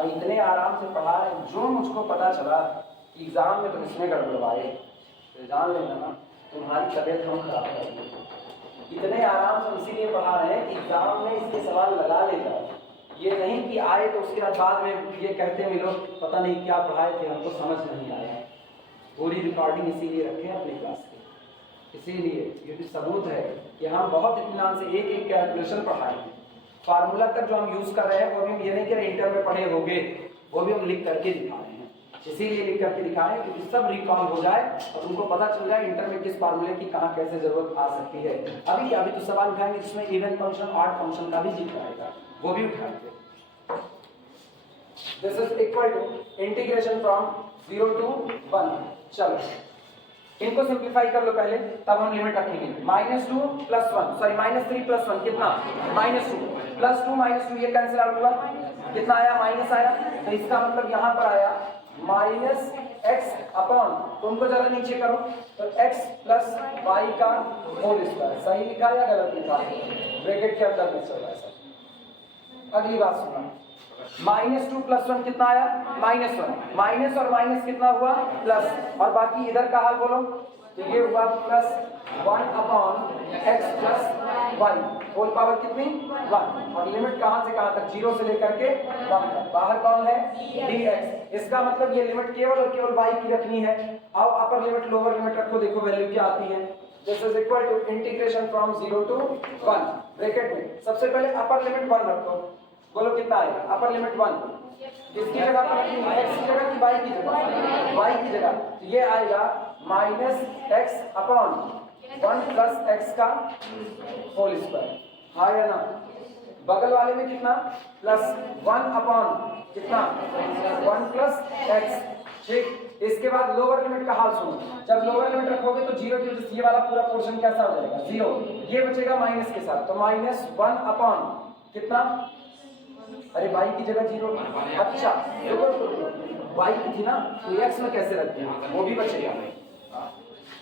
और इतने आराम से पढ़ा रहे हैं। जो मुझको पता चला कि एग्जाम में तुम इसमें गड़बड़वाए तो जान लेना ना तुम्हारी तबीयत हम खराब कर देंगे। इतने आराम से इसीलिए पढ़ा रहे हैं कि एग्जाम में इसके सवाल लगा लेगा। ये नहीं कि आए तो उसके बाद में ये कहते हैं लोग पता नहीं क्या पढ़ाए थे, हमको समझ नहीं आया। पूरी रिकॉर्डिंग इसीलिए रखें अपनी क्लास की। इसीलिए ये भी सबूत है कि हम बहुत इत्मीनान से एक एक कैलकुलेशन पढ़ाए हैं। फार्मूला तक जो हम यूज कर रहे हैं वो भी हम ये नहीं कि इंटर में पढ़े होंगे, वो भी हम लिख करके दिखा रहे हैं। इसीलिए लिख करके दिखाएं क्योंकि सब रिकॉल हो जाए और उनको पता चल जाए इंटर में किस फार्मूले की कहाँ कैसे जरूरत आ सकती है। अभी तो सवाल उठाएंगे जिसमें इवन फंक्शन ऑड फंक्शन का भी जिक्र आएगा, वो भी उठाएंगे। This is equal to integration from 0 to 1। चलो इनको सिंप्लीफाई कर लो पहले, तब हम लिमिट रखेंगे। -2 + 1 सॉरी -3 + 1 कितना, -2 + 2 -2 ये कैंसिल आउट हुआ, कितना आया, माइनस आया। तो इसका मतलब यहाँ पर आया -x अपॉन, तो उनको जरा नीचे करो, तो x + y का होल स्क्वायर। सही लिखा या गलत लिखा, ब्रैकेट के अंदर में चल रहा है सर। अगली बात सुनना, -2 + 1 कितना आया, -1, माइनस और माइनस कितना हुआ, प्लस, और बाकी इधर का हाल बोलो, तो ये हुआ +1 upon x + y whole power कितनी, 1। और लिमिट कहां से कहां तक, 0 से लेकर के 1 तक। बाहर कौन है, dx। इसका मतलब ये लिमिट केवल और केवल y की रखनी है। आओ अपर लिमिट लोअर लिमिट रखो, देखो वैल्यू क्या आती है। This is equal to integration from 0 to 1 bracket में सबसे पहले अपर लिमिट 1 रखो, बोलो कितना आएगा, अपर लिमिट 1 किसकी जगह पर रखनी है, x की जगह कि y की जगह, y की जगह। तो ये आएगा -x अपॉन 1 + x का होल स्क्वायर, हाँ या ना। बगल वाले में कितना, +1 अपॉन कितना, 1 + x। ठीक, इसके बाद लोअर लिमिट का हाल सुनो, जब लोअर लिमिट रखोगे तो 0 की वजह से ये वाला पूरा पोर्शन कैसा हो जाएगा, 0। ये बचेगा माइनस के साथ, तो -1 अपॉन कितना, अरे y की जगह 0, अच्छा देखो y की थी ना, तो x में कैसे रख दिया, वो भी बचेगा।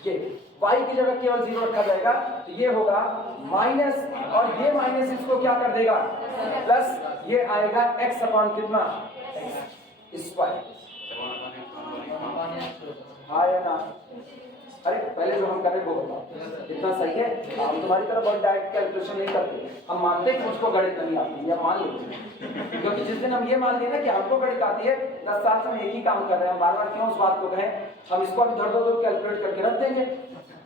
ये y की जगह केवल 0 रखा जाएगा, तो ये होगा माइनस, और ये माइनस इसको क्या कर देगा, प्लस, ये आएगा x अपॉन कितना, x स्क्वायर। हाँ या ना, अरे पहले जो हम कर रहे वो बताओ इतना सही है। हम तुम्हारी तरह बहुत डायरेक्ट कैलकुलेशन नहीं करते, हम मानते हैं कि मुझको गणित नहीं आती है, मान लेते हैं। क्योंकि जिस दिन हम ये मान लें ना कि हमको गणित आती है, 10 साल से हम एक ही काम कर रहे हैं, हम बार बार क्यों उस बात को कहें। हम इसको अभी धड़ धड़ कैलकुलेट करके रख देंगे,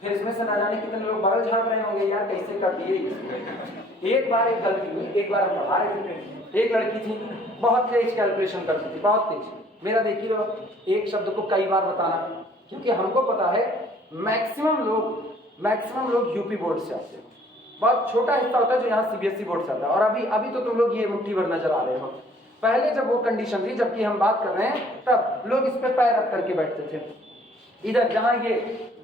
फिर इसमें से ना जाने कितने लोग बगल झाँक रहे होंगे, यार कैसे कर दिए। एक बार एक गलती हुई, एक बार हम पढ़ा रहे थे, एक लड़की थी बहुत तेज कैलकुलेशन करती थी, बहुत तेज। मेरा देखिए एक शब्द को कई बार बताना, क्योंकि हमको पता है मैक्सिमम लोग यूपी बोर्ड से आते हैं, बहुत छोटा हिस्सा होता है जो यहाँ सीबीएसई बोर्ड से आता है। और अभी तो तुम लोग ये मुट्ठी भर नजर आ रहे हो, पहले जब वो कंडीशन थी, जबकि हम बात कर रहे हैं, तब लोग इस पे पैर रख करके बैठते थे। इधर जहाँ ये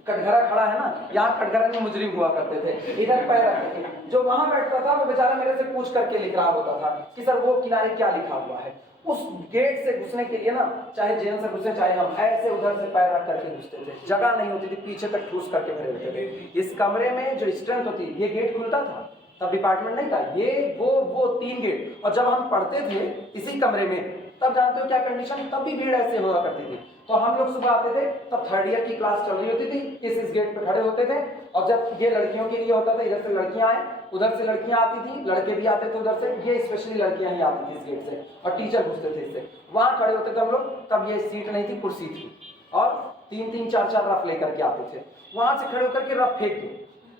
कटघरा खड़ा है ना, यहाँ कटघरा में मुजरिम हुआ करते थे, इधर पैर रख करके। जो वहां बैठता था वो बेचारा मेरे से पूछ करके लिख रहा होता था कि सर वो किनारे क्या लिखा हुआ है। उस गेट से घुसने के लिए ना, चाहे जेल से घुसे चाहे हम ऐसे उधर से पैर रख करके घुसते थे, जगह नहीं होती थी, पीछे तक ठूस करके भरे होते थे। इस कमरे में जो स्ट्रेंथ होती, ये गेट खुलता था, तब डिपार्टमेंट नहीं था, ये वो 3 गेट। और जब हम पढ़ते थे इसी कमरे में, तब जानते हो क्या कंडीशन, तब भी भीड़ ऐसे हुआ करती थी। तो हम लोग सुबह आते थे, तब 3rd ईयर की क्लास चल रही होती थी, इस गेट पे खड़े होते थे। और जब ये लड़कियों के लिए होता था, इधर से लड़कियां आए, उधर से लड़कियां आती थी, लड़के भी आते थे उधर से, ये स्पेशली लड़कियां ही आती थी इस गेट से, और टीचर घुसते थे इससे। वहां खड़े होते थे हम लोग, तब ये सीट नहीं थी, कुर्सी थी, और 3-3, 4-4 रफ लेकर के आते थे। वहां से खड़े होकर के रफ फेंक दो,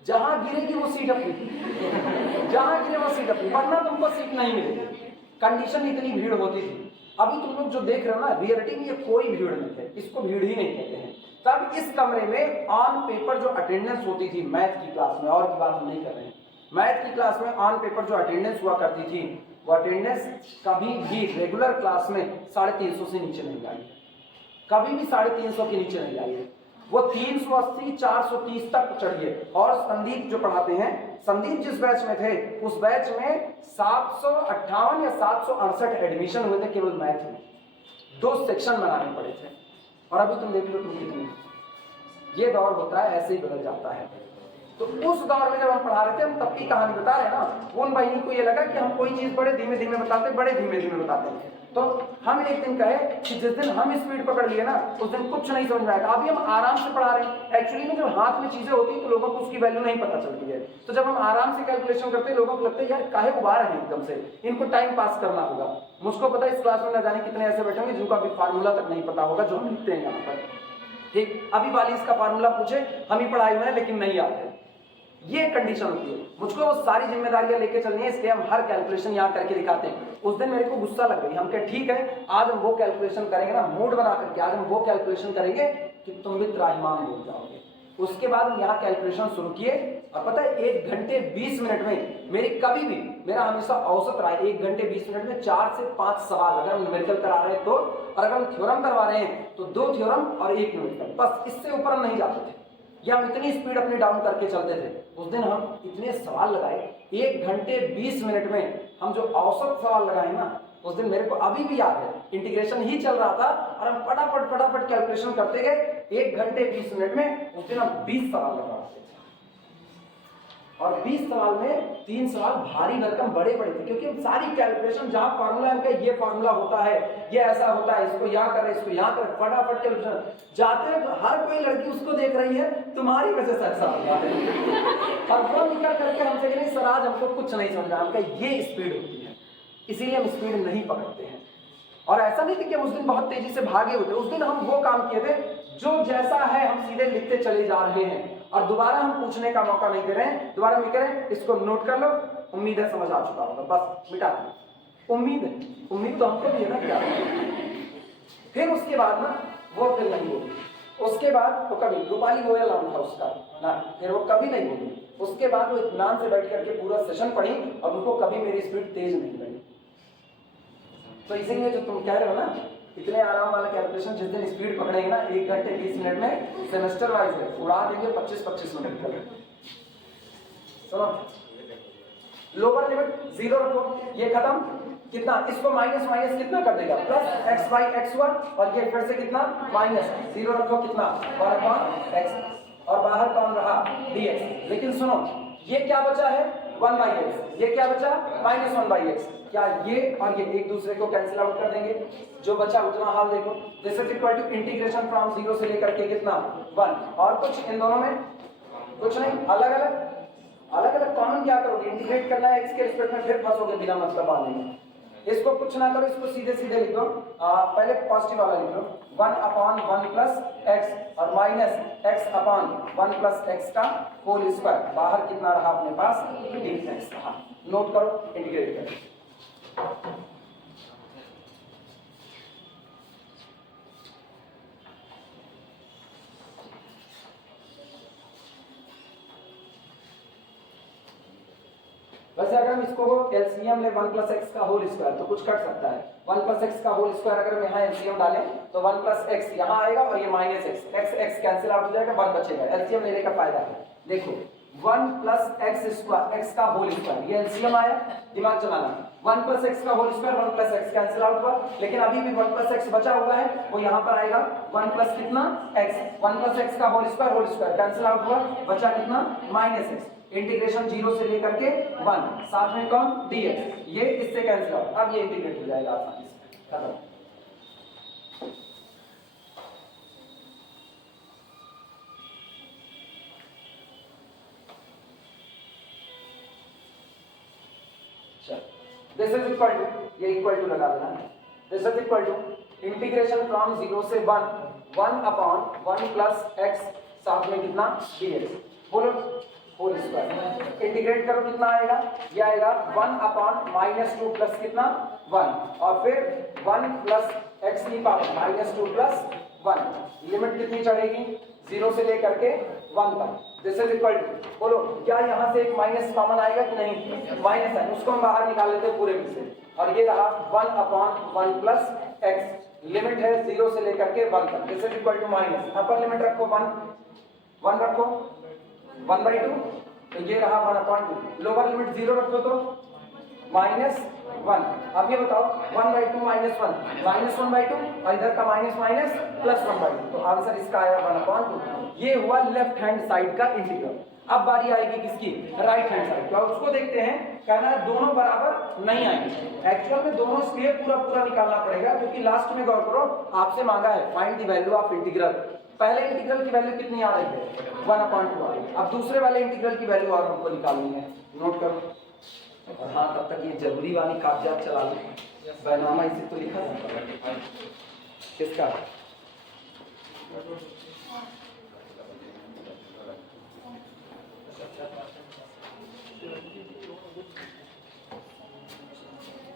जहां गिरेगी वो सीट अपनी, जहां गिरे वो सीट अपनी, वरना तुमको सीट नहीं मिलेगी। कंडीशन इतनी भीड़ होती थी। अभी तुम लोग जो देख रहे हो ना, रियलिटी में ये कोई भीड़ नहीं है, इसको भीड़ ही नहीं कहते हैं। तब इस कमरे में ऑन पेपर जो अटेंडेंस होती थी मैथ की क्लास में, और की बात हम नहीं कर रहे हैं, मैथ की क्लास में ऑन पेपर जो अटेंडेंस हुआ करती थी, वो अटेंडेंस कभी भी रेगुलर क्लास में 350 से नीचे नहीं आई, कभी भी 350 के नीचे नहीं आई है। वो 380, 430 तक चढ़ी है। और संदीप जो पढ़ाते हैं, संदीप जिस बैच में थे, उस बैच में 758 या 768 एडमिशन हुए थे केवल मैथ में, 2 सेक्शन बनाने पड़े थे। और अभी तुम देख लो तुम कितनी, ये दौर होता है, ऐसे ही बदल जाता है। तो उस दौर में जब हम पढ़ा रहे थे, हम तब की कहानी बता रहे हैं ना, उन बहनी को ये लगा कि हम कोई चीज बड़े धीमे धीमे बताते हैं, तो हम एक दिन कहे कि जिस दिन हम स्पीड पकड़ लिए ना उस दिन कुछ नहीं समझ में आएगा। अभी हम आराम से पढ़ा रहे हैं, एक्चुअली में जब हाथ में चीजें होती हैं तो लोगों को उसकी वैल्यू नहीं पता चलती है। तो जब हम आराम से कैलकुलेशन करते हैं लोगों को लगता है यार काहे उबार है एकदम से, इनको टाइम पास करना होगा। मुझको पता है इस क्लास में न जाने कितने ऐसे बैठे होंगे जिनको अभी फार्मूला तक नहीं पता होगा जो हम लिखते हैं यहाँ पर। ठीक, अभी वाली इसका फार्मूला पूछे हम ही पढ़ाए हुए हैं लेकिन नहीं आते, ये कंडीशन होती है। मुझको वो सारी जिम्मेदारियां लेके चलनी है, इसलिए हम हर कैलकुलेशन यहाँ करके दिखाते हैं। उस दिन मेरे को गुस्सा लग गई, हम कहे ठीक है आज हम वो कैलकुलेशन करेंगे ना, मूड बना करके आज हम वो कैलकुलेशन करेंगे कि तुम भी त्राहिमाम बोल जाओगे। उसके बाद हम यहाँ कैलकुलेशन शुरू किए और पता है 1 घंटे 20 मिनट में मेरी कभी भी, मेरा हमेशा औसत रहा है 1 घंटे 20 मिनट में 4 से 5 सवाल। अगर हम न्यूमेरिकल करा रहे हैं तो, और अगर हम थ्योरम करवा रहे हैं तो 2 थ्योरम और 1 न्यूमेरिकल, बस इससे ऊपर हम नहीं जाते थे। या हम इतनी स्पीड अपनी डाउन करके चलते थे। उस दिन हम इतने सवाल लगाए 1 घंटे 20 मिनट में, हम जो औसत सवाल लगाए ना उस दिन मेरे को अभी भी याद है, इंटीग्रेशन ही चल रहा था और हम फटाफट कैलकुलेशन करते गए 1 घंटे 20 मिनट में। उस दिन हम 20 सवाल लगाते थे और 20 सवाल में 3 सवाल भारी भरकम बड़े बड़े थे, क्योंकि हम सारी कैलकुलेशन जहां फार्मूला है ये फार्मूला होता है, ये ऐसा होता है, इसको यहाँ करें इसको यहाँ करें, फटाफट कैलकुलेशन जाते हैं। तो हर कोई लड़की उसको देख रही है तुम्हारी वजह से ऐसा हुआ है और वो निकल करके हमसे कह रही सर आज हमको कुछ नहीं समझा। हमका ये स्पीड होती है, इसीलिए हम स्पीड नहीं पकड़ते हैं। और ऐसा नहीं थी कि हम उस दिन बहुत तेजी से भागे होते, उस दिन हम वो काम किए थे जो जैसा है हम सीधे लिखते चले जा रहे हैं और दोबारा हम पूछने का मौका नहीं दे रहे हैं। दोबारा हम करें इसको नोट कर लो, उम्मीद है समझ आ चुका होगा, बस मिटा दो। उम्मीद है, उम्मीद तो हमको भी है ना क्या। फिर उसके बाद ना वो फिर नहीं बोली, उसके बाद तो कभी रूपाली गोयल नाम था उसका ना, फिर वो कभी नहीं बोली। उसके बाद वो इत्मीनान से बैठ करके पूरा सेशन पढ़ी और उनको कभी मेरी स्पीड तेज नहीं लगी। तो इसीलिए जो तुम कह रहे हो ना इतने आराम वाला कैलकुलेशन, जिस दिन स्पीड पकड़ेंगे ना 1 घंटे 20 मिनट में सेमेस्टर वाइज है, उड़ा देंगे 25-25 मिनट तक। सुनो, लोअर लिमिट 0 रखो, ये खत्म, कितना इसको माइनस माइनस कितना कर देगा प्लस x बाई x1 और ये फिर से कितना माइनस 0 रखो, कितना 1/x और बाहर कौन रहा dx। लेकिन सुनो ये क्या बचा है 1/x, ये क्या बचा -1/x। क्या ये और ये एक दूसरे को कैंसिल आउट कर देंगे, जो बचा उतना हाल देखो। This is equal to integration from 0 से लेकर के कितना 1 और कुछ इन दोनों में कुछ नहीं, अलग अलग कॉमन क्या करोगे, इंटीग्रेट करना है x के रिस्पेक्ट में, फिर फंसोगे बिना मतलब आने में। इसको कुछ ना करो, इसको सीधे सीधे लिख दो, पहले पॉजिटिव वाला लिख लो 1/1 प्लस x और माइनस x/1 प्लस x का होल स्क्वायर, बाहर कितना रहा अपने पास dx रहा। नोट करो, इंटीग्रेट करो। वैसे अगर हम इसको एलसीएम ले 1 प्लस एक्स का होल स्क्वायर तो कुछ कट सकता है। 1 प्लस एक्स का होल स्क्वायर अगर हम यहाँ एलसीएम डालें तो 1 प्लस एक्स यहाँ आएगा और ये माइनस एक्स कैंसिल आउट हो जाएगा, 1 बचेगा। एलसीएम लेने का फायदा है, देखो 1 प्लस एक्स स्क्वायर एक्स का होल स्क्वायर, ये एलसीएम आया, दिमाग चलाना 1 प्लस एक्स का whole square 1 plus x cancel out हुआ, लेकिन अभी भी 1 प्लस एक्स बचा हुआ है, वो यहाँ पर आएगा 1 प्लस कितना एक्स, 1 प्लस एक्स का होल स्क्वायर कैंसिल आउट हुआ, बचा कितना माइनस एक्स। इंटीग्रेशन 0 से लेकर के 1, साथ में कौन dx, ये इससे कैंसिल आउट, अब ये इंटीग्रेट हो जाएगा आसानी से, खत्म। दिस इज इक्वल टू, ये इक्वल टू लगा देना, this is equal to integration from 0 से 1/1 प्लस x साथ में कितना dx, बोलो होल स्क्वायर। इंटीग्रेट करो कितना आएगा, ये आएगा 1/-2 प्लस कितना 1 और फिर 1 प्लस x की पावर -2 प्लस 1, लिमिट कितनी चढ़ेगी 0 से लेकर के 1 तक। दिस इज इक्वल टू, बोलो क्या यहाँ से एक माइनस कॉमन आएगा कि नहीं, माइनस है, उसको हम बाहर निकाल लेते हैं पूरे में से, और ये रहा 1/1 प्लस x, लिमिट है 0 से लेकर के 1 तक। This is equal to minus, upper limit रखो 1 रखो 1/2, तो ये रहा 1/2, लोअर लिमिट 0 रखो तो 1। अब ये बताओ 1/2 -1 -1/2 और इधर का माइनस माइनस +1/2, तो आंसर इसका आया 1/2। ये हुआ लेफ्ट हैंड साइड का इंटीग्रल। अब बारी आएगी किसकी, राइट हैंड साइड। तो उसको देखते हैं। कहना है दोनों बराबर नहीं आएंगे, एक्चुअल में दोनों इसलिए पूरा पूरा निकालना पड़ेगा क्योंकि लास्ट में गौर करो आपसे मांगा है find the value of integral. पहले इंटीग्रल की वैल्यू कितनी आ रही है 1/2 आ रही है। अब दूसरे वाले इंटीग्रल की वैल्यू और हमको निकालनी है, नोट करो। और हाँ तब तक ये जरूरी वाली कागजात चला लो, बैनामा इसे तो लिखा था किसका,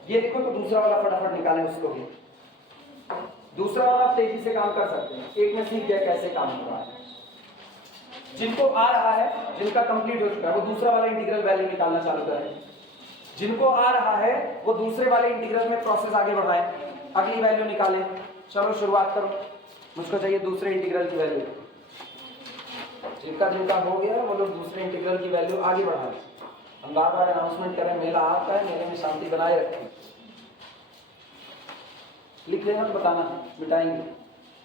ये देखो। तो दूसरा वाला फटाफट निकालें उसको भी। दूसरा वाला आप तेजी से काम कर सकते हैं, एक में सीख गया कैसे काम हो रहा है। जिनको आ रहा है, जिनका कंप्लीट हो चुका है, वो दूसरा वाला इंटीग्रल वैल्यू निकालना चालू करें। जिनको आ रहा है वो दूसरे वाले इंटीग्रल में प्रोसेस आगे बढ़ाएं, अगली वैल्यू निकालें। चलो शुरुआत करो, मुझको चाहिए दूसरे इंटीग्रल की वैल्यू। जिनका जिनका हो गया वो लोग दूसरे इंटीग्रल की वैल्यू आगे बढ़ाएं। हम बार बार अनाउंसमेंट करें, मेला आता है, मेले में शांति बनाए रखें। लिख लेना, बताना, मिटाएंगे।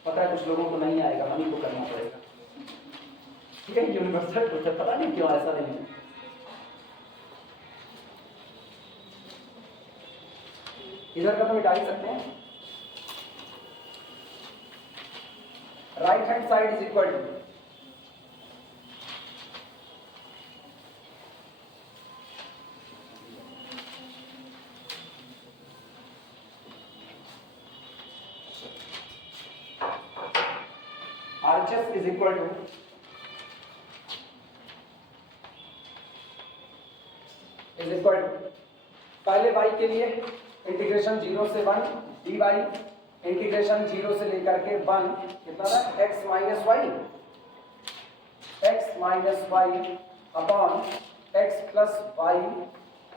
पता है कुछ लोगों को नहीं आएगा, हम ही को करना पड़ेगा, ठीक है। यूनिवर्सल क्वेश्चन, पता नहीं क्यों ऐसा नहीं है। इधर का तो मिटा ही सकते हैं। Right hand side is equal to RHS is equal to पहले y के लिए इंटीग्रेशन 0 से 1 dy इंटीग्रेशन 0 से लेकर के 1 कितना था x minus y upon x प्लस y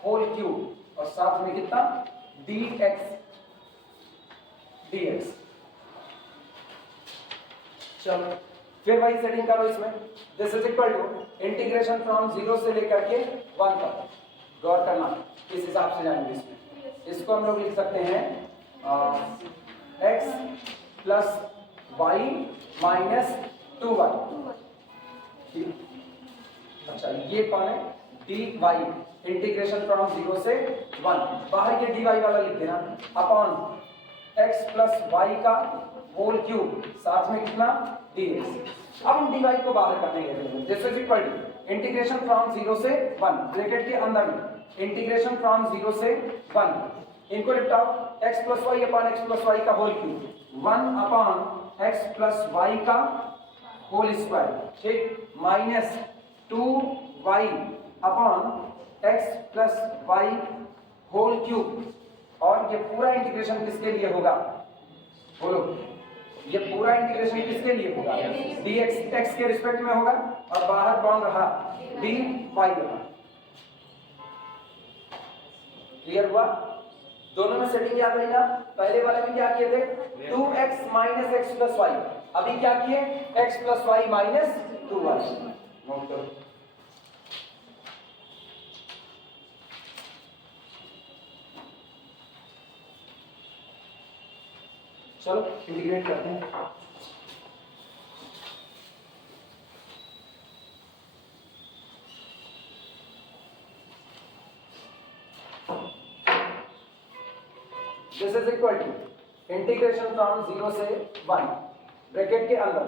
होल क्यूब और साथ में कितना dx। चलो फिर वही सेटिंग करो इसमें। This is equal to integration from 0 से लेकर के 1 तक। गौर करना किस हिसाब से जाएंगे इसमें। इसको हम लोग लिख सकते हैं x plus y minus 2y। अच्छा ये कौन है dy इंटीग्रेशन फ्रॉम 0 से 1, बाहर ये dy वाला लिख देना अपॉन x प्लस वाई का होल क्यूब साथ में कितना dx। अब हम dy को बाहर करने के this is equal to integration from 0 से 1 ब्रैकेट के अंदर में इंटीग्रेशन फ्रॉम 0 से 1 इनको निपटाओ x plus Y upon x plus Y का whole cube 1 upon x plus Y का होल स्क्वायर, ठीक, minus 2y upon x plus Y whole cube. और ये पूरा इंटीग्रेशन किसके लिए होगा बोलो, ये पूरा इंटीग्रेशन किसके लिए होगा dx x के रिस्पेक्ट में होगा और बाहर कौन रहा dy रहा। क्लियर हुआ? दोनों में सेटिंग याद रही ना। पहले वाले में क्या किए थे 2x minus X plus Y, अभी क्या किए x plus y minus 2y। Note करो। चलो इंटीग्रेट करते हैं। This is equal to integration from 0 से 1 ब्रैकेट के अंदर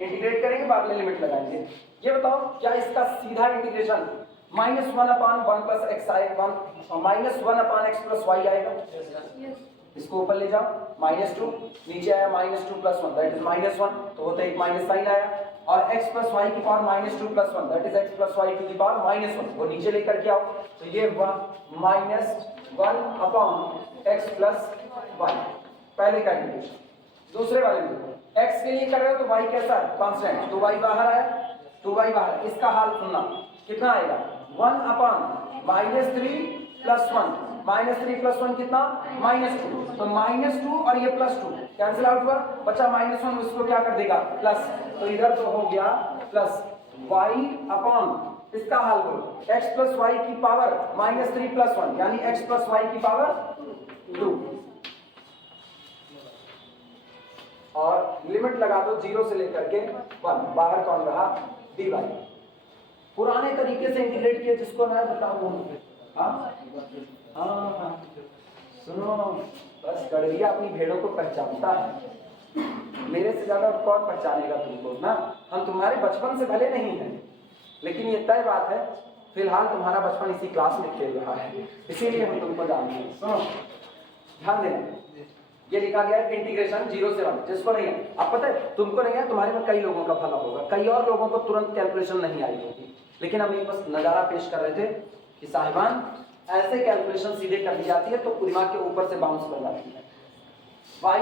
इंटीग्रेट करेंगे, बाद में लिमिट लगाएंगे। ये बताओ क्या इसका सीधा इंटीग्रेशन -1 अपॉन 1 प्लस एक्स आएगा, -1 अपॉन एक्स प्लस वाई आएगा। इसको ऊपर ले जाओ -2, नीचे आया -2 प्लस 1 दैट इज -1, तो होता एक माइनस साइन आया। और x प्लस वाई की power -2 plus 1 that is x plus y to the power -1, वो नीचे लेकर के आओ तो ये हुआ -1 अपॉन x प्लस वाई, पहले का इंटीग्रेशन। दूसरे वाले में x के लिए कर रहे हो तो y कैसा है कांस्टेंट, तो y बाहर आया, 2y बाहर। इसका हाल सुनना कितना आएगा 1 अपॉन -3 प्लस 1, -3 प्लस 1 कितना -2, तो -2 और ये +2 कैंसिल आउट हुआ, बचा -1, इसको क्या कर देगा प्लस, तो इधर तो हो गया प्लस y अपॉन इसका हाल बोलो, x प्लस वाई की पावर -3 प्लस 1 यानी x प्लस वाई की पावर 2 और लिमिट लगा दो 0 से लेकर के 1, बाहर कौन रहा dy। पुराने तरीके से इंटीग्रेट किया जिसको ना बताओ वो। हाँ सुनो, बस गड़रिया अपनी भेड़ों को पहचानता है, मेरे से ज्यादा कौन पहचानेगा तुमको ना। हम तुम्हारे बचपन से भले नहीं हैं, लेकिन ये तय बात है फिलहाल तुम्हारा बचपन इसी क्लास में खेल रहा है, इसीलिए हम तुमको जानते हैं। सुनो ध्यान देना, ये लिखा गया है इंटीग्रेशन 0 से 1, जिसको नहीं है अब पता है तुमको नहीं है, तुम्हारे में कई लोगों का भला होगा, कई और लोगों को तुरंत कैलकुलेशन नहीं आई होगी, लेकिन हम ये बस नजारा पेश कर रहे थे कि साहिबान ऐसे कैलकुलेशन सीधे कर दी जाती है तो दिमाग के ऊपर से बाउंस कर जाती है। y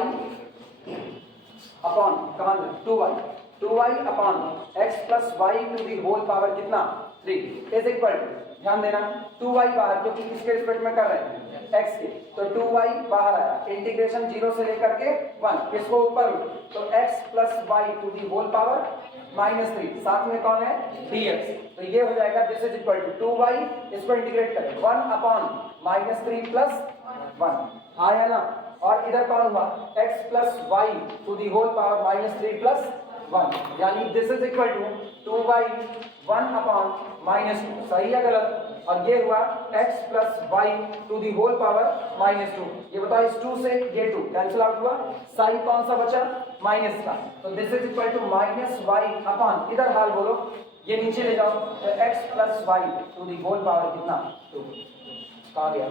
अपॉन कमान 2y upon x plus y to the whole power कितना 3 इज इक्वल टू, ध्यान देना 2y बाहर, क्योंकि किसके रिस्पेक्ट में कर रहे हैं x के, तो 2y बाहर आया, इंटीग्रेशन 0 से लेकर के 1, इसको ऊपर तो x plus y to the whole power -3, साथ में कौन है dx, तो ये हो जाएगा this is equal to 2y, इसको इंटीग्रेट करें 1 अपॉन -3 प्लस 1 आया ना, और इधर कौन हुआ x plus y to the whole power -3 plus 1, यानी this is equal to 2y 1 upon -2, सही है गलत, और ये हुआ x plus y to the whole power -2, ये बताओ इस 2 से ये 2 कैंसिल आउट हुआ, साइन कौन सा बचा माइनस का, तो this is equal to -y upon इधर हाल बोलो ये नीचे ले जाओ, तो x plus y to the whole power कितना 2, कहाँ गया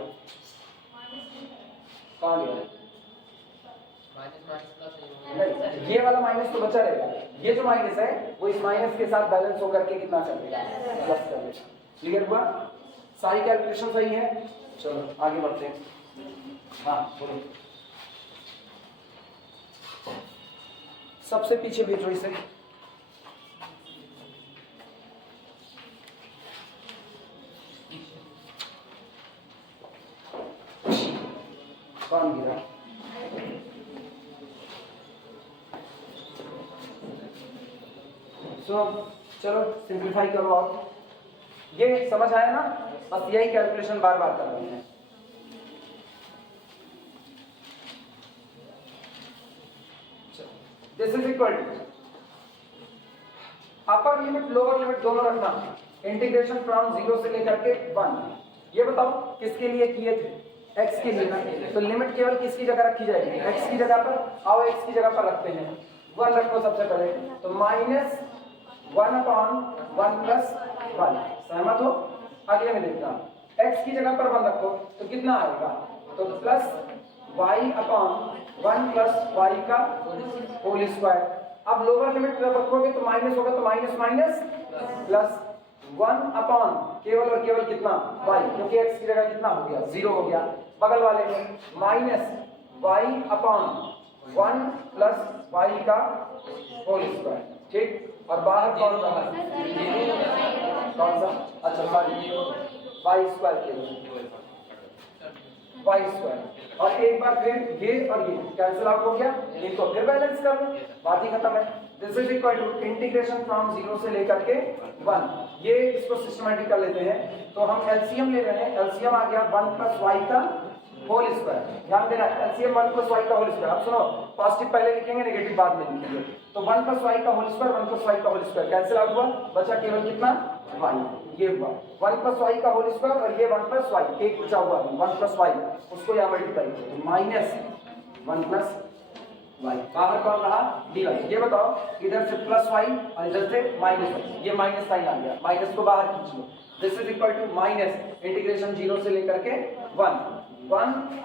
कहाँ गया, ये वाला माइनस तो बचा रहेगा, ये जो माइनस है वो इस माइनस के साथ बैलेंस होकर के कितना कर देगा प्लस कर देगा। क्लियर हुआ, सारी कैलकुलेशन सही है, चलो आगे बढ़ते हैं। हाँ बोलो, सबसे पीछे भेजो इसे, कौन गिरा, तो चलो सिंप्लीफाई करो, आप ये समझ आया ना, बस यही कैलकुलेशन बार बार कर रहे हैं। This is equal to upper limit lower limit दोनों रखना, इंटीग्रेशन फ्रॉम 0 से लेकर के 1, ये बताओ किसके लिए किए थे x के लिए ना, तो लिमिट केवल किसकी जगह रखी जाएगी x की जगह पर, आओ x की जगह पर रखते हैं 1 रखो सबसे पहले, तो -1 अपॉन 1 प्लस 1, सहमत हो, अगले में देखना x की जगह पर 1 रखो तो कितना आएगा, तो plus y upon 1 plus y का होल स्क्वायर, अब लोअर लिमिट जब रखोगे तो माइनस होगा, तो माइनस माइनस प्लस 1 अपॉन केवल और केवल कितना y, क्योंकि x की जगह कितना हो गया 0 हो गया, बगल वाले में minus y upon 1 plus y का होल स्क्वायर, ठीक, और बाहर कौन रहा कौन सा, अच्छा सॉरी वाई स्क्वायर केवल वाई स्क्वायर, और एक बार फिर ये और ये कैंसिल आउट हो गया, इनको फिर बैलेंस कर लो, बात ही खत्म है। This is equal to integration from 0 से लेकर के 1, ये इसको सिस्टमैटिक कर लेते हैं, तो हम एलसीएम ले रहे हैं, एलसीएम आ गया 1 प्लस वाई का होल स्क्वायर, ध्यान देना एलसीएम 1 प्लस वाई का होल स्क्वायर, अब सुनो पॉजिटिव पहले लिखेंगे नेगेटिव बाद में लिखेंगे, तो 1 प्लस वाई का होल स्क्वायर 1 प्लस वाई का होल स्क्वायर कैंसिल आउट हुआ, बचा केवल कितना वाई, ये हुआ 1 प्लस वाई का होल स्क्वायर, और ये 1 प्लस वाई, एक बचा हुआ 1 प्लस वाई, उसको यहाँ मल्टीप्लाई करें माइनस 1 प्लस वाई, बाहर कौन रहा dy, ये बताओ इधर से प्लस वाई और इधर से माइनस वाई, ये माइनस साइन आ गया, माइनस को बाहर खींच लो, this is equal to minus integration 0 से लेकर के 1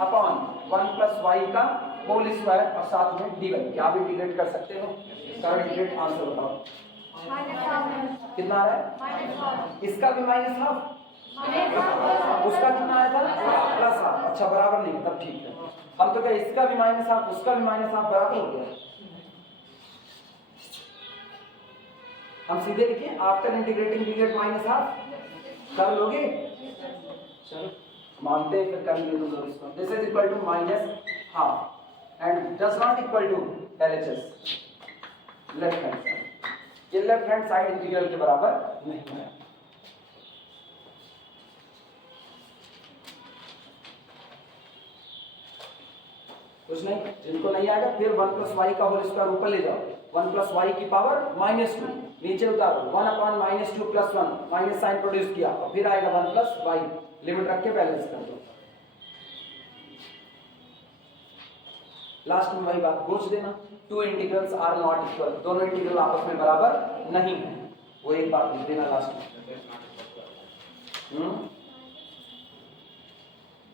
अपॉन 1 प्लस वाई का होल स्क्वायर और साथ में dy, क्या आप इंटीग्रेट कर सकते हो, इसका इंटीग्रेट आंसर बताओ कितना आ रहा है, इसका भी माइनस हाफ, उसका कितना आया था प्लस हाफ, अच्छा बराबर नहीं, तब ठीक है, हम तो क्या इसका भी माइनस हाफ उसका भी माइनस हाफ बराबर हो गया, हम सीधे लिखिए after integrating we get minus half, कर लोगे, चलो मानते हैं फिर कर लिए दोनों इसको, this is equal to minus half and does not equal to LHS left hand side, ये लेफ्ट हैंड साइड इंटीग्रल के बराबर नहीं है, कुछ नहीं, जिनको नहीं आएगा फिर 1 + y का होल स्क्वायर ऊपर ले जाओ, 1 + y की पावर -2 नीचे उतारो, 1/-2 + 1 माइनस साइन प्रोड्यूस किया और फिर आएगा 1 + y, लिमिट रख के बैलेंस कर दो। लास्ट में वही बात गोच देना, two integrals are not equal, दोनों इंटीग्रल आपस में बराबर नहीं है, वो एक बात लिख देना लास्ट में।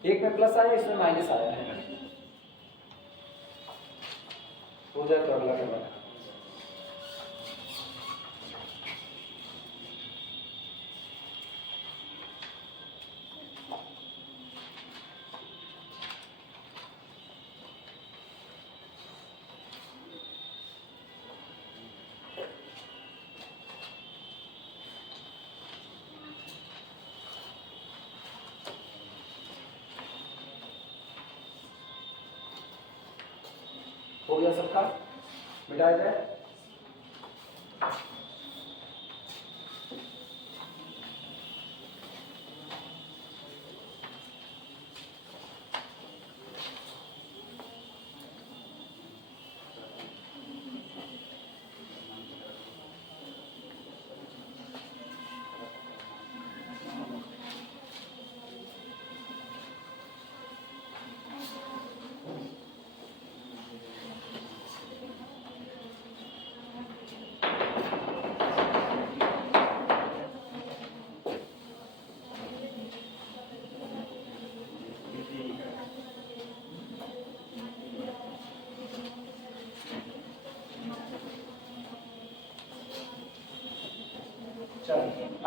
एक में प्लस आया, इसमें माइनस आया है, हो जाए तो अगला के बाद। हो गया सबका, मिटाया जाए।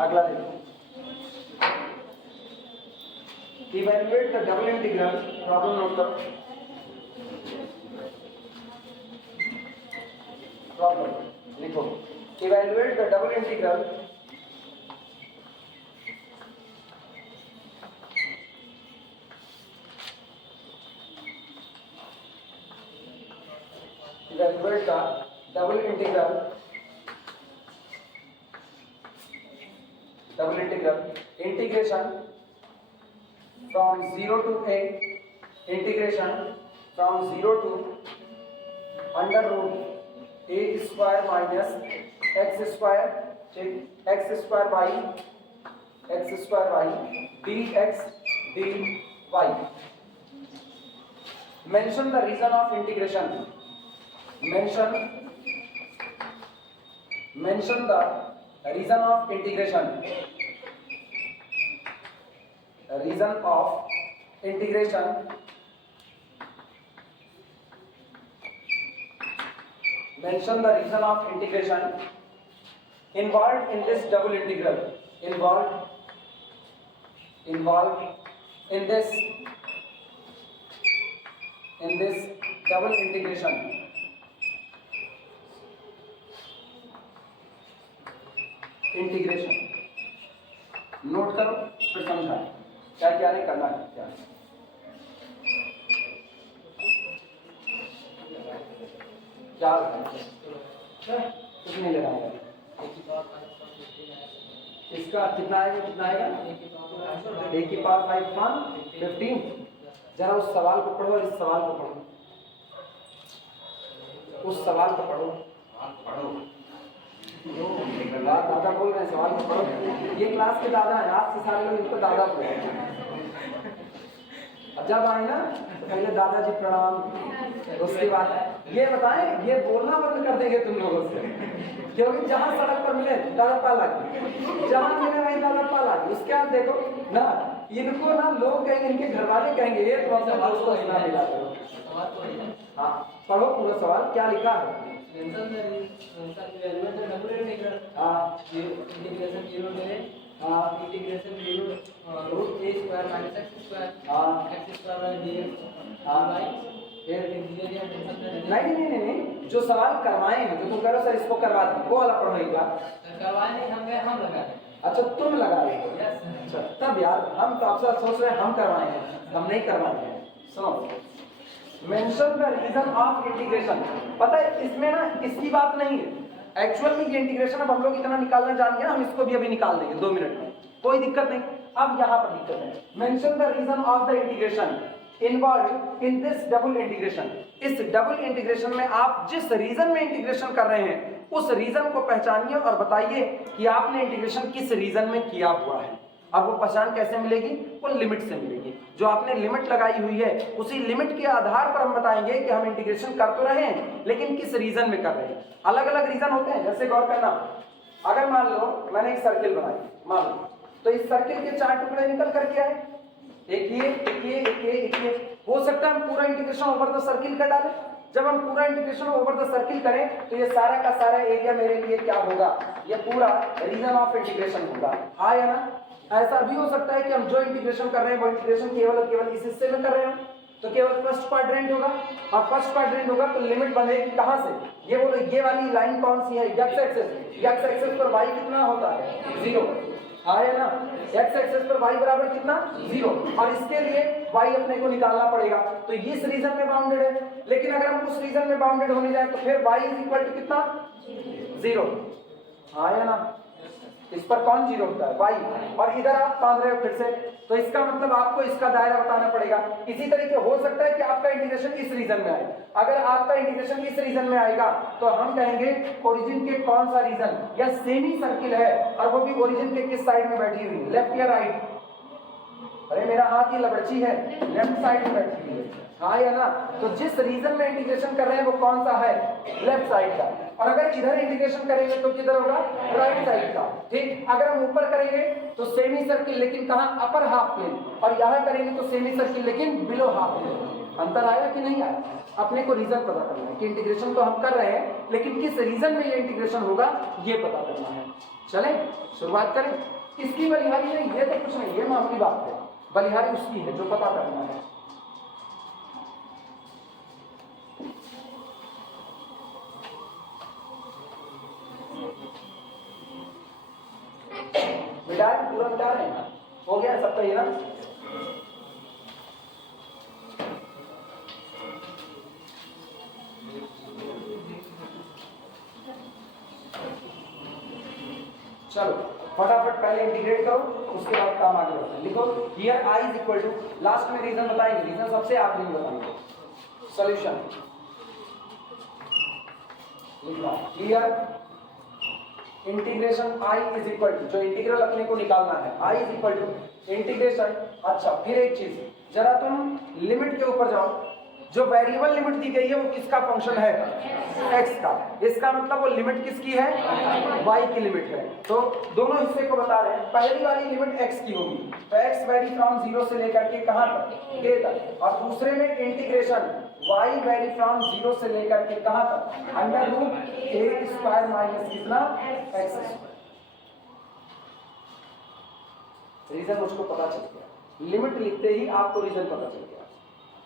अगला देखो, evaluate the double integral, problem note करो, प्रॉब्लम लिखो, evaluate the double integral evaluate the double integral integration from 0 to a, integration from 0 to under root a square minus x square, x square by dx dy. Mention the reason of integration. Mention the reason of integration. Reason of integration. Mention the reason of integration involved in this double integral. Involved in this double integration. Integration note करो फिर समझाएं क्या क्या नहीं करना है, क्या कुछ नहीं लगाएगा। इसका कितना आएगा a की पावर 5/15। जरा उस सवाल को पढ़ो, इस सवाल को पढ़ो, उस सवाल को पढ़ो। दादा बोल रहे हैं, सवाल को पढ़ो। ये क्लास के दादा हैं, आज से सारे लोग इनको दादा बोल रहे हैं। जब आए ना तो पहले दादाजी प्रणाम, उसके बाद ये बताएं, ये बोलना बंद कर देंगे तुम लोगों से, क्योंकि जहाँ सड़क पर मिले दादा पाला, जहाँ मिले वहीं दादा पाला। उसके बाद देखो ना, इनको ना लोग कहेंगे, इनके घर वाले कहेंगे ये तो अपने दोस्तों से ना मिला करो। हाँ पढ़ो पूरा सवाल क्या लिखा है। नहीं, जो सवाल करवाए हैं, जो तुम करो सर इसको करवा दो, वो वाला पढ़ो एक बार। करवाने हम लगा दें। अच्छा तुम लगा रहे हो, अच्छा तब यार हम तो आपसे सोच रहे हैं हम करवाए हैं, हम नहीं करवाए हैं। सुनो, mention the region of integration. पता है इसमें ना इसकी बात नहीं है, एक्चुअल में ये इंटीग्रेशन अब हम लोग इतना निकालना जान गए, हम इसको भी अभी निकाल देंगे 2 मिनट में, कोई दिक्कत नहीं। अब यहाँ पर दिक्कत है, mention the region of the integration. Involve in this double integration. इस डबल इंटीग्रेशन में आप जिस रीजन में इंटीग्रेशन कर रहे हैं उस रीजन को पहचानिए और बताइए कि आपने इंटीग्रेशन किस रीजन में किया हुआ है। अब वो पहचान कैसे मिलेगी? वो लिमिट से मिलेगी। जो आपने लिमिट लगाई हुई है उसी लिमिट के आधार पर हम बताएंगे कि हम इंटीग्रेशन कर तो रहे हैं लेकिन किस रीजन में कर रहे हैं। अलग अलग रीजन होते हैं। जैसे गौर करना, अगर मान लो मैंने एक सर्किल बनाई, मान लो, तो इस सर्किल के 4 टुकड़े निकल करके आए, एक ये, एक ये, एक ये, एक ये। हो सकता है हम पूरा इंटीग्रेशन ओवर द सर्किल कर डालें। जब हम पूरा इंटीग्रेशन ओवर द सर्किल करें तो ये सारा का सारा एरिया मेरे लिए क्या होगा? ये पूरा रीजन ऑफ इंटीग्रेशन होगा। हाँ या ना? ऐसा भी हो सकता है कि हम जो इंटीग्रेशन कर रहे हैं वो इंटीग्रेशन केवल और केवल इस हिस्से में कर रहे हो तो केवल फर्स्ट क्वाड्रेंट होगा, और फर्स्ट क्वाड्रेंट होगा तो लिमिट बंधेगी कहां से? ये बोलो, ये वाली लाइन कौन सी है? X axis. एक्स एक्सिस पर y कितना होता है? 0। हाँ या ना? एक्स एक्सिस पर y बराबर कितना? 0। और इसके लिए y अपने को निकालना पड़ेगा। तो इस रीजन में बाउंडेड है, लेकिन अगर हम उस रीजन में बाउंडेड होने जाए तो फिर y इज इक्वल टू कितना? 0। हाँ या ना? इस पर कौन 0 होता है? y। और इधर आप बांध रहे हो फिर से, तो इसका मतलब आपको इसका दायरा बताना पड़ेगा। इसी तरीके हो सकता है कि आपका इंटीग्रेशन इस रीजन में आए। अगर आपका इंटीग्रेशन इस रीजन में आएगा तो हम कहेंगे ओरिजिन के कौन सा रीजन या सेमी सर्किल है, और वो भी ओरिजिन के किस साइड में बैठी हुई, लेफ्ट या राइट? अरे मेरा हाथ ये लबड़ची है, लेफ्ट साइड में बैठी हुई है। हाँ या ना? तो जिस रीजन में इंटीग्रेशन कर रहे हैं वो कौन सा है? लेफ्ट साइड का। और अगर इधर इंटीग्रेशन करेंगे तो किधर होगा? राइट साइड का। ठीक। अगर हम ऊपर करेंगे तो सेमी सर्किल, लेकिन कहां? Upper half plane. और यहां करेंगे तो सेमी सर्किल लेकिन बिलो हाफ प्लेन। अंतर आया कि नहीं आया? अपने को रीजन पता करना है कि इंटीग्रेशन तो हम कर रहे हैं लेकिन किस रीजन में ये इंटीग्रेशन होगा ये पता करना है। चले शुरुआत करें। इसकी बलिहारी नहीं, ये तो कुछ नहीं, ये मामूली बात है। बलिहारी उसकी है जो पता करना है। पूरा मिटा रहे हैं, हो गया सबका ये ना? चलो फटाफट पहले इंटीग्रेट करो, उसके बाद काम आगे बढ़ते हैं। लिखो here i is equal to, last में रीजन बताएंगे, रीजन सबसे आखिरी में बताएंगे। सॉल्यूशन लिखना here integration i is equal to, जो इंटीग्रल अपने को निकालना है, i is equal to integration. अच्छा फिर एक चीज, जरा तुम लिमिट के ऊपर जाओ। जो वेरिएबल लिमिट दी गई है वो किसका फंक्शन है? x का। इसका मतलब वो लिमिट किसकी है? y की लिमिट है। तो दोनों हिस्से को बता रहे हैं। पहली वाली लिमिट x की होगी, तो x वेरी फ्रॉम 0 से लेकर के कहां तक? a तक। और दूसरे में इंटीग्रेशन y वेरी फ्रॉम 0 से लेकर के कहां तक? Under root a square minus कितना? x square. रीजन मुझको पता चल गया, लिमिट लिखते ही आपको रीजन पता चल गया,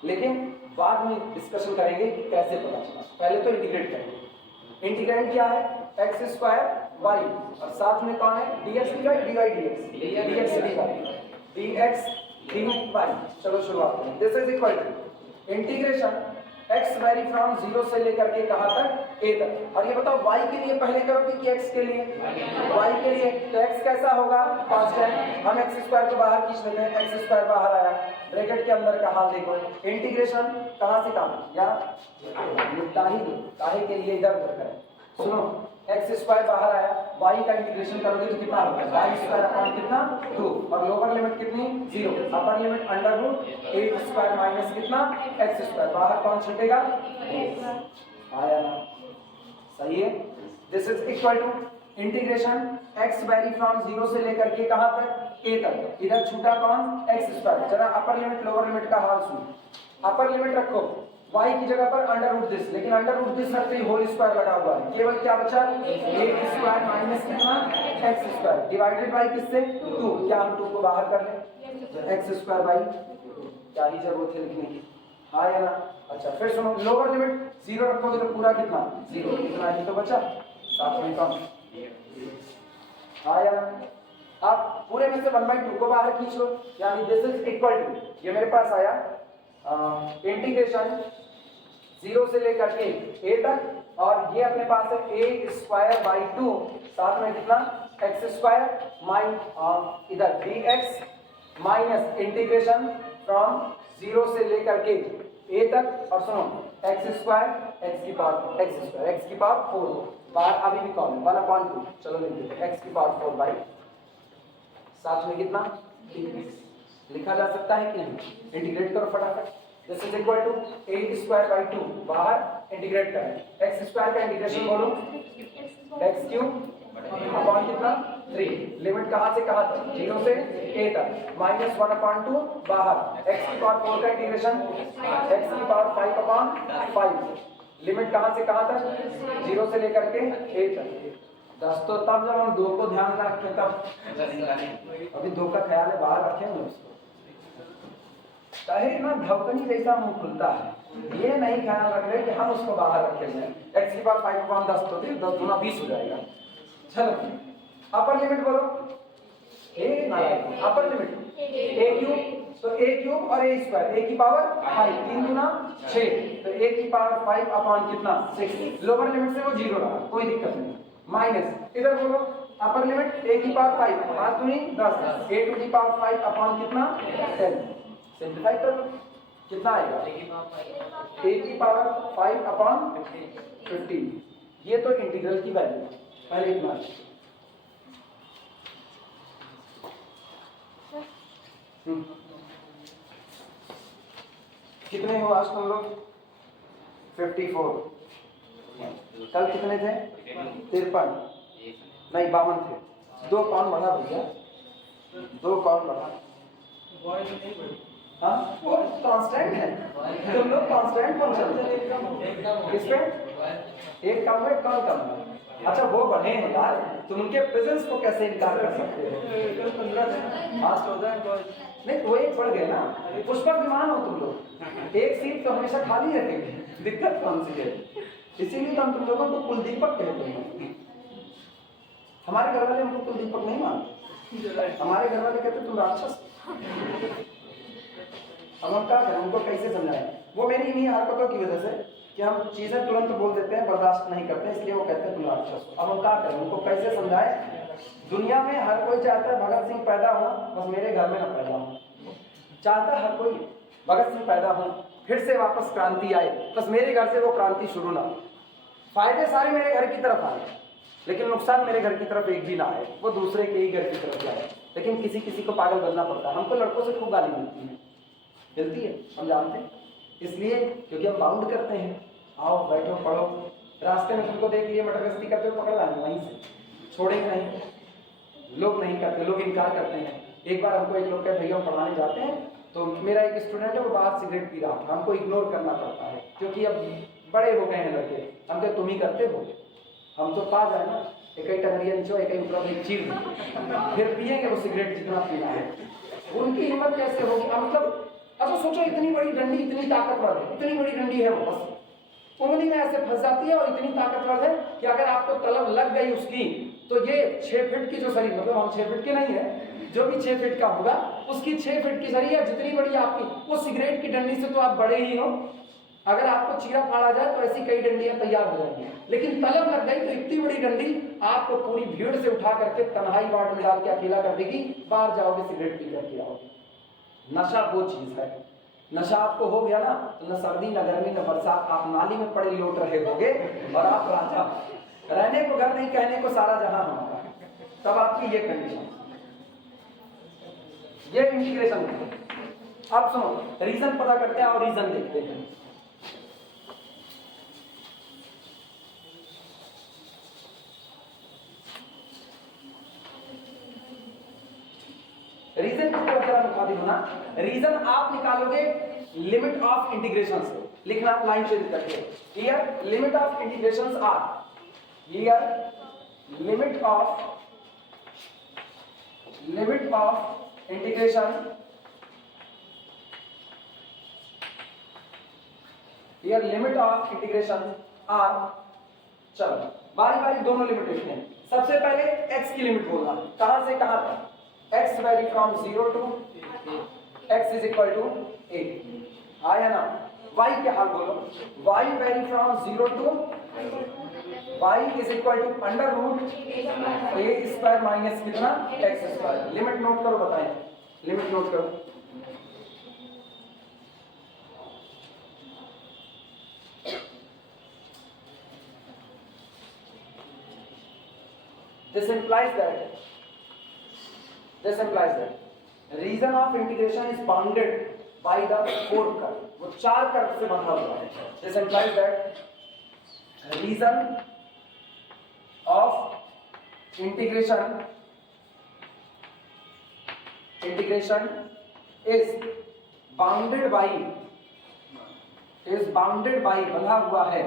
लेकिन बाद में डिस्कशन करेंगे कि कैसे पता चला। पहले तो इंटीग्रेट करेंगे। इंटीग्रेंड क्या है? एक्स स्क्वायर वाई, और साथ में कौन है? dx dy dy dx dx dy y. चलो शुरुआत करें। This is equal to integration x vary from 0 से लेकर के कहां तक? a तक। और ये बताओ y के लिए पहले करोगे कि x के लिए? y के लिए। तो x कैसा होगा? कांस्टेंट। हम x स्क्वायर को बाहर खींच लेते हैं, x स्क्वायर बाहर आया, ब्रैकेट के अंदर का हाल देखो। इंटीग्रेशन कहां से कहां? या निपटा ही दो, काहे के लिए इधर उधर करें। सुनो, x स्क्वायर बाहर आया, y का इंटीग्रेशन करोगे तो कितना होगा? y स्क्वायर अपॉन कितना? 2। और लोअर लिमिट कितनी? 0। Upper limit under root a square minus कितना? x square. बाहर कौन छूटेगा? आया ना? सही है। This is equal to integration x vary from 0 से लेकर के कहां तक? a तक। इधर छूटा कौन? x square. जरा अपर लिमिट लोअर लिमिट का हाल सुनो। अपर लिमिट रखो y की जगह पर अंडर रूट दिस, लेकिन अंडर रूट दिस रखते ही होल स्क्वायर लगा हुआ है, केवल क्या बचा? a स्क्वायर माइनस कितना? x स्क्वायर डिवाइडेड बाय किससे? 2। क्या हम 2 को बाहर कर लें? x स्क्वायर बाई, क्या ही जरूरत है लिखने की? हाँ या ना? अच्छा फिर सुनो, लोअर लिमिट 0 रखोगे तो पूरा कितना? 0। इतना ही तो बचा, साथ में कम। हाँ या ना? आप पूरे में से 1/2 को बाहर खींच लो, यानी दिस इज इक्वल टू, ये मेरे पास आया इंटीग्रेशन 0 से लेकर के a तक, और ये अपने पास है a स्क्वायर बाई 2, साथ में कितना? x स्क्वायर माइनस इधर dx माइनस इंटीग्रेशन फ्रॉम 0 से लेकर के a तक, और सुनो x स्क्वायर x की पावर x स्क्वायर x की पावर 4 बार अभी भी कॉमन 1/2, चलो लिख देते हैं x की पावर 4 बाई साथ में कितना लिखा जा सकता है कि नहीं, इंटीग्रेट करो फटाफट। This is equal to 8 square by 2 बाहर इंटीग्रेट करें, x स्क्वायर का इंटीग्रेशन बोलो x क्यूब अपॉन कितना 3, लिमिट कहां से कहां तक 0 से a तक, माइनस 1/2 बाहर x की पावर 4 का इंटीग्रेशन x की पावर 5/5, लिमिट कहां से कहां तक 0 से लेकर के a तक। दोस्तों तब जब हम 2 को ध्यान में रखें तब, अभी 2 का ख्याल है बाहर रखें ना उसको, ताहिर ना धवकनी जैसा मुंह खुलता है, ये नहीं ख्याल रख रहे कि हम उसको बाहर रखेंगे। x की पावर 5/10 तो 10 गुना 20 हो जाएगा। चलो अपर लिमिट बोलो a ना अपर लिमिट a क्यूब, तो a क्यूब और a स्क्वायर a की पावर 5 3 गुना 6, तो a की पावर 5 अपॉन कितना 6, लोअर लिमिट से वो 0 रहा, कोई दिक्कत नहीं, माइनस इधर बोलो अपर लिमिट a की पावर 5 5 दूनी 10 a टू की पावर 5 अपॉन कितना 10, सिंपलीफाई कर लो कितना आएगा a की पावर 5 अपॉन 15, ये तो इंटीग्रल की वैल्यू पहले इतना। कितने हो आज तुम लोग 54, कल कितने थे 53, नहीं 52 थे, 2 कौन बढ़ा भैया, 2 कौन बढ़ा, हाँ वो कांस्टेंट है, तुम लोग कांस्टेंट फंक्शन इसमें एक कम है कौन कम है, अच्छा वो बढ़े हैं यार, तुम उनके प्रेजेंस को कैसे इनकार कर सकते हो, आज 14 नहीं वो एक बढ़ गए ना, पुष्पक विमान हो तुम लोग, एक सीट तो हमेशा खाली रहेगी, दिक्कत कौन सी है, इसीलिए तो हम तुम लोगों को कुलदीपक कहते हैं। हमारे घर वाले हमको कुलदीपक नहीं मानते, हमारे घर वाले कहते तुम राक्षस। अब हम क्या करें, उनको कैसे समझाएं, वो मेरी इन्हीं हरकतों की वजह से कि हम चीजें तुरंत बोल देते हैं, बर्दाश्त नहीं करते, इसलिए वो कहते हैं तुम राक्षस। अब हम क्या करें, उनको कैसे समझाएं, दुनिया में हर कोई चाहता है भगत सिंह पैदा हो, बस मेरे घर में न पैदा हो, चाहता है हर कोई भगत सिंह पैदा हो, फिर से वापस क्रांति आए, बस मेरे घर से वो क्रांति शुरू ना हो, फायदे सारे मेरे घर की तरफ आए लेकिन नुकसान मेरे घर की तरफ एक भी ना आए, वो दूसरे के ही घर की तरफ जाए। लेकिन किसी किसी को पागल बनना पड़ता है, हमको लड़कों से खूब गाली मिलती है हम जानते हैं, इसलिए क्योंकि हम बाउंड करते हैं, आओ बैठो पढ़ो, रास्ते में तुमको देख लिए मटर गश्ती करते हुए पकड़ लाएंगे, वहीं से छोड़ेंगे नहीं, लोग नहीं करते, लोग इनकार करते हैं। एक बार हमको एक लोग कहे भैया हम पढ़ाने जाते हैं, तो मेरा एक स्टूडेंट है वो बाहर सिगरेट पी रहा था, हमको इग्नोर करना पड़ता है क्योंकि अब बड़े हो गए हैं लड़के, हम कहे तुम ही करते हो, हम तो पा जाए ना, एक ही टंगरिया नीचो एक ही ऊपर एक चीर फिर पिएंगे वो सिगरेट जितना पीना है, उनकी हिम्मत कैसे होगी। मतलब अच्छा सोचो, इतनी बड़ी डंडी इतनी ताकतवर है, इतनी बड़ी डंडी है, वो बस उंगली में ऐसे फंस जाती है और इतनी ताकतवर है कि अगर आपको तलब लग गई उसकी तो ये 6 फीट की जो शरीर, मतलब हम 6 फीट के नहीं है, जो भी 6 फीट का होगा उसकी 6 फीट की शरीर जितनी बड़ी आपकी, वो सिगरेट की डंडी से तो आप बड़े ही हो, अगर आपको चीरा फाड़ा जाए तो ऐसी कई डंडियां तैयार हो जाएंगी, लेकिन तलब लग गई तो इतनी बड़ी डंडी आपको पूरी भीड़ से उठा करके तन्हाई वार्ड में डाल के अकेला कर देगी, बाहर जाओगे सिगरेट पी करके आओगे। नशा वो चीज है, नशा आपको हो गया ना तो न सर्दी न गर्मी न बरसात, आप नाली में पड़े लौट रहे होगे और आप राजा, रहने को घर नहीं कहने को सारा जहां हमारा, तब आपकी ये कंडीशन, ये इंटीग्रेशन है। अब सुनो रीजन पता करते हैं और रीजन देखते हैं। रीजन की तरफ जरा मुखातिब होना, रीजन आप निकालोगे लिमिट ऑफ इंटीग्रेशन से, लिखना लाइन से करके, here limit of integrations are, here limit of integration, here limit of integration are. चलो बारी बारी दोनों लिमिट लिखते हैं। सबसे पहले x की लिमिट बोलना, कहां से कहां तक, x vary from 0 to x is equal to a, आया ना। y क्या हाल बोलो, y vary from 0 to y is equal to under root a square minus कितना x स्क्वायर। लिमिट नोट करो, बताएं लिमिट नोट करो, This implies that region of integration is bounded by the 4 curve. वो 4 curve से बंधा हुआ है. This implies that region of integration is bounded by बंधा हुआ है.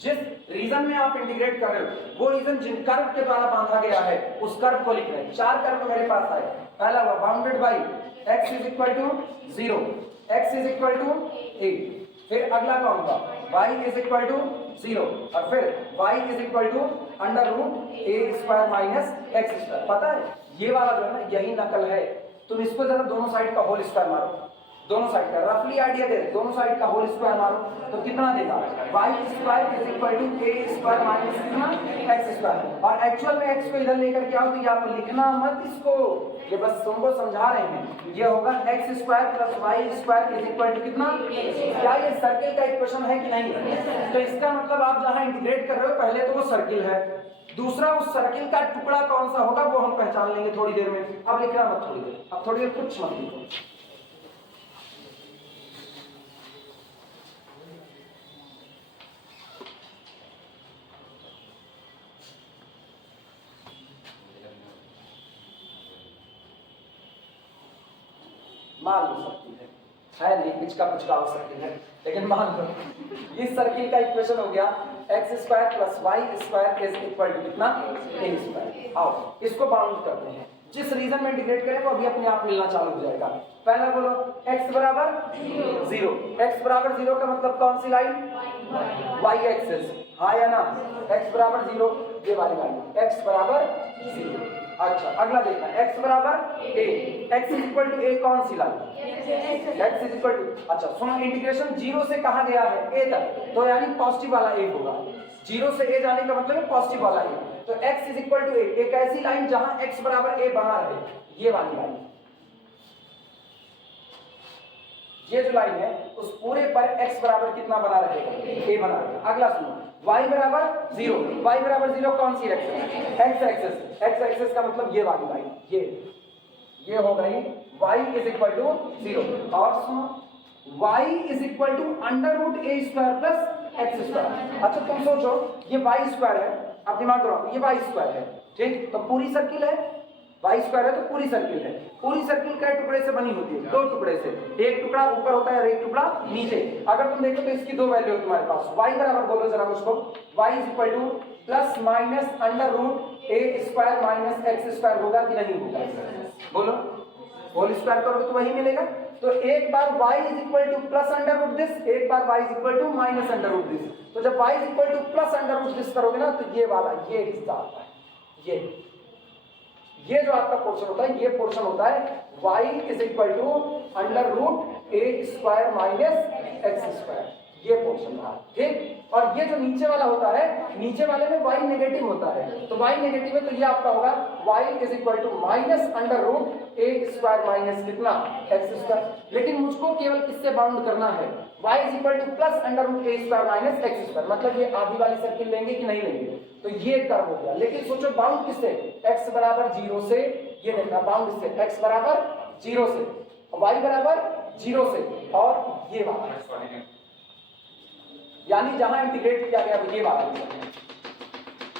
जिस रीजन में आप इंटीग्रेट कर रहे हो वो रीजन जिन कर्व के द्वारा बांधा गया है उस कर्व को लिख रहे हैं. 4 कर्व मेरे पास आए. पहला हुआ bounded by x is equal to 0, x is equal to 8. फिर अगला कौन हुआ y इज इक्वल टू 0 और फिर y is equal to under root a square minus x square. पता है ये वाला जो है ना यही नकल है. तुम इसको जरा दोनों साइड का होल स्क्वायर मारो. दोनों साइड का रफली आइडिया दे. दोनों साइड का होल स्क्वायर मारो तो कितना देगा y square is equal to a square minus कितना x स्क्वायर. और एक्चुअल में x को इधर लेकर के आओ तो यहाँ पर लिखना मत इसको. ये बस तुमको समझा रहे हैं. ये होगा x square plus y square is equal to कितना. क्या ये सर्किल का इक्वेशन है कि नहीं? तो इसका मतलब आप जहाँ इंटीग्रेट कर रहे हो पहले तो वो सर्किल है. दूसरा उस सर्किल का टुकड़ा कौन सा होगा वो हम पहचान लेंगे थोड़ी देर में. अब लिखना मत थोड़ी देर. अब थोड़ी देर कुछ मत लिखो. मान लो सर्किल है नहीं पिचका हो सर्किल है लेकिन मान लो इस सर्किल का इक्वेशन हो गया x square plus y square is equal to कितना a स्क्वायर. आओ इसको बाउंड करते हैं. जिस रीजन में इंटीग्रेट करें वो अभी अपने आप मिलना चालू हो जाएगा. पहला बोलो x बराबर 0. x बराबर 0 का मतलब कौन सी लाइन y एक्सिस. हाँ या ना. x बराबर 0 ये वाली लाइन x बराबर 0. अच्छा अगला देखना x बराबर a. x is equal to a कौन सी line x is equal to. अच्छा सुनो इंटीग्रेशन 0 से कहा गया है a तक तो यानी पॉजिटिव वाला a होगा. 0 से a जाने का मतलब है पॉजिटिव वाला a. तो x is equal to a. एक ऐसी लाइन जहां x बराबर a बना रहे ये वाली लाइन. ये जो लाइन है उस पूरे पर x बराबर कितना बना रहेगा a बना रहेगा. अगला सुनो y बराबर 0. y बराबर 0 कौन सी x एक्सिस. x एक्सिस का मतलब ये वाली लाइन ये हो गई y इज इक्वल टू 0. और सुनो y is equal to under root a square plus x square. अच्छा तुम सोचो ये y स्क्वायर है. आप दिमाग लगाओ ये y स्क्वायर है. ठीक तो पूरी सर्किल है y स्क्वायर है तो पूरी सर्किल है. पूरी सर्किल कई टुकड़े से बनी होती है 2 टुकड़े से. एक टुकड़ा ऊपर होता है और एक टुकड़ा नीचे. अगर तुम देखो तो इसकी 2 वैल्यू है तुम्हारे पास. y बराबर बोलो जरा मुझको y is equal to plus minus under root a square minus x square होगा कि नहीं होगा. बोलो होल स्क्वायर करोगे तो वही मिलेगा. तो एक बार y is equal to plus under root this एक बार y is equal to minus under root this. तो जब y is equal to plus under root this करोगे ना तो ये वाला ये हिस्सा आता है. ये जो आपका पोर्शन होता है ये पोर्शन होता है y is equal to under root a square minus x square. ये पोर्शन था. ठीक. और ये जो नीचे वाला होता है नीचे वाले में y नेगेटिव होता है. तो y नेगेटिव है तो ये आपका होगा y is equal to minus under root a square minus कितना x स्क्वायर. लेकिन मुझको केवल किससे बाउंड करना है y is equal to plus under root a square minus x square. मतलब ये आधी वाली सर्किल लेंगे कि नहीं लेंगे. तो ये कर्व हो गया. लेकिन सोचो बाउंड किससे x बराबर 0 से. ये देखना बाउंड किससे x बराबर 0 से y बराबर 0 से और ये वाला यानी जहां इंटीग्रेट किया गया ये वाला.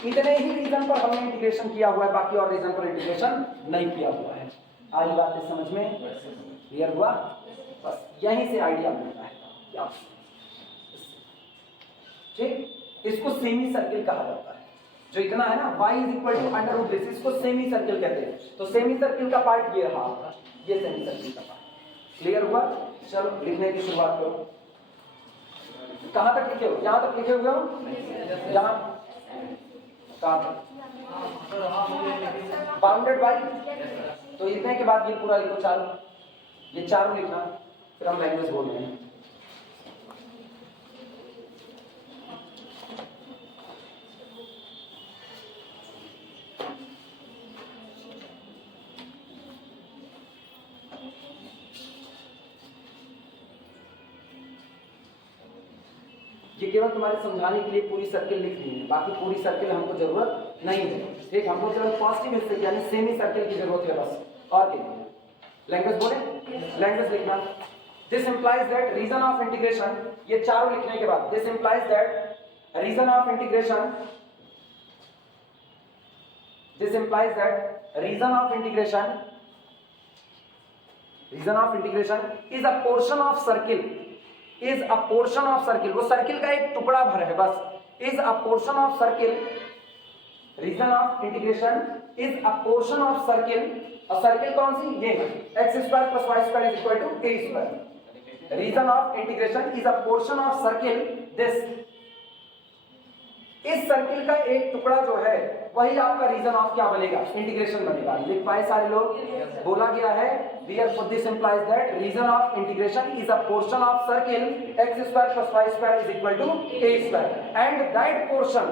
इतने ही रीजन पर हमने इंटीग्रेशन किया हुआ है बाकी और रीजन पर इंटीग्रेशन नहीं किया हुआ है. आई बात इस समझ में क्लियर हुआ. बस यहीं से आइडिया मिलता है. ठीक. इसको सेमी सर्किल कहा जाता है. जो इतना है ना y is equal to under root this इसको सेमी सर्किल कहते हैं. तो सेमी सर्किल का पार्ट ये रहा. ये सेमी सर्किल का पार्ट क्लियर हुआ. चलो लिखने की शुरुआत करो. कहां तक लिखे हो. यहां तक लिखे हुए हो. यहां कहां तक बाउंडेड बाई. तो इतने के बाद ये पूरा लिखो चारों. ये चारों लिखना फिर हम लैंग्वेज बोल रहे हैं. ये केवल तुम्हारे समझाने के लिए पूरी सर्किल लिख दी है. बाकी पूरी सर्किल हमको जरूरत नहीं है. ठीक, हमको केवल पॉजिटिव हिस्से यानी सेमी सर्किल की जरूरत है बस, और क्या। लैंग्वेज बोले, लैंग्वेज लिखना। This implies that region of integration, ये चारों लिखने के बाद this implies that region of integration, this implies that region of integration is a portion of circle, is a portion of circle, वो सर्किल का एक टुकड़ा भर है बस, is a portion of circle, region of integration is a portion of circle, और circle कौन सी, ये x square plus y square is equal to a square. Region of integration is a portion of circle this, इस circle का एक टुकड़ा जो है वही आपका रीजन ऑफ क्या बनेगा, इंटीग्रेशन बनेगा। लिख पाए सारे लोग, बोला गया है therefore this implies that region of integration is a portion of circle x square plus y square is equal to a square, and that portion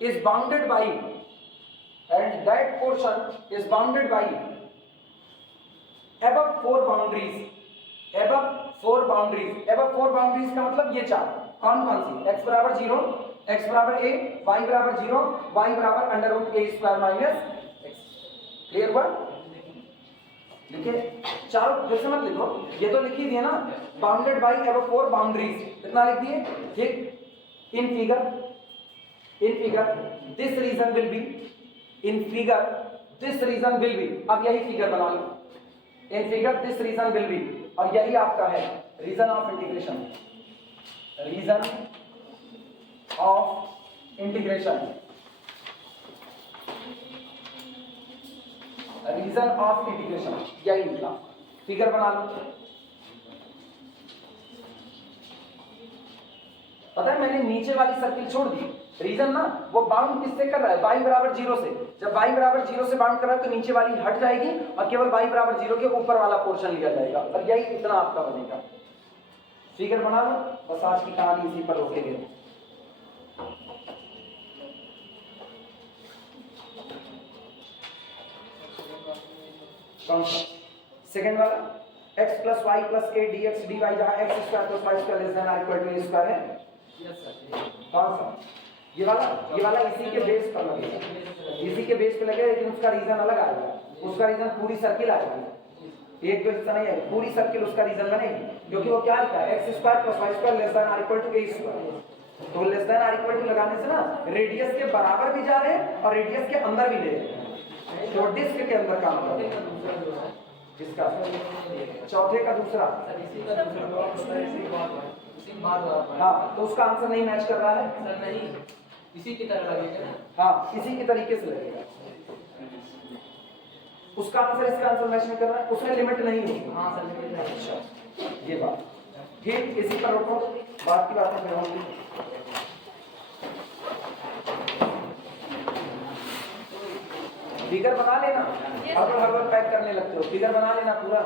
is bounded by above four boundaries, above four boundaries का मतलब ये चार, कौन सी, x बराबर 0, x बराबर a, y बराबर 0, y बराबर under root a square minus x। Clear हुआ? लिखे चारों, फिर से मत लिखो, ये तो लिख ही दिए ना, bounded by above four boundaries, इतना लिख दिए, ठीक। In figure this region will be, in figure this region will be, अब यही फिगर बना लो, in figure this region will be, और यही आपका है region of integration, region of integration, region of integration, यही निकला। फिगर बना लो। पता है मैंने नीचे वाली सर्किल छोड़ दी, रीजन ना वो बाउंड किससे कर रहा है, y बराबर 0 से। जब y बराबर 0 से बाउंड कर रहा है तो नीचे वाली हट जाएगी और केवल y बराबर 0 के ऊपर वाला पोर्शन लिया जाएगा, और यही इतना आपका बनेगा। फिगर बना लो, बस आज की कहानी इसी पर रोकेंगे। कौन सा, सेकंड वाला, x plus y plus a dx dy, जहां x square plus y square less than r equal to a square है। Yes sir. कौन सा, ये वाला इसी के बेस पर लगेगा, इसी के बेस पे लगेगा, लेकिन उसका रीजन अलग आएगा, उसका रीजन पूरी सर्किल आएगी, एक जो हिस्सा नहीं है, पूरी सर्किल उसका रीजन बनेगी, क्योंकि वो क्या लिखा है, x square plus y square less than r equal to a square. तो less than r equal to लगाने से ना रेडियस के बराबर भी जा रहे हैं और रेडियस के अंदर भी ले रहे हैं, तो डिस्क के अंदर काम कर रहे हैं। किसका, चौथे का दूसरा, हाँ, तो उसका आंसर नहीं मैच कर रहा है सर, नहीं इसी की तरह लगेगा ना, हाँ इसी की तरीके से लगेगा, उसका आंसर इसका आंसर मैच नहीं कर रहा है, उसमें लिमिट नहीं होगी। हाँ सर, अच्छा ये बात ठीक, इसी पर रोको, बात की बातें फिर होंगी। फिगर बना लेना, हर बार पैक करने लगते हो, फिगर बना लेना पूरा।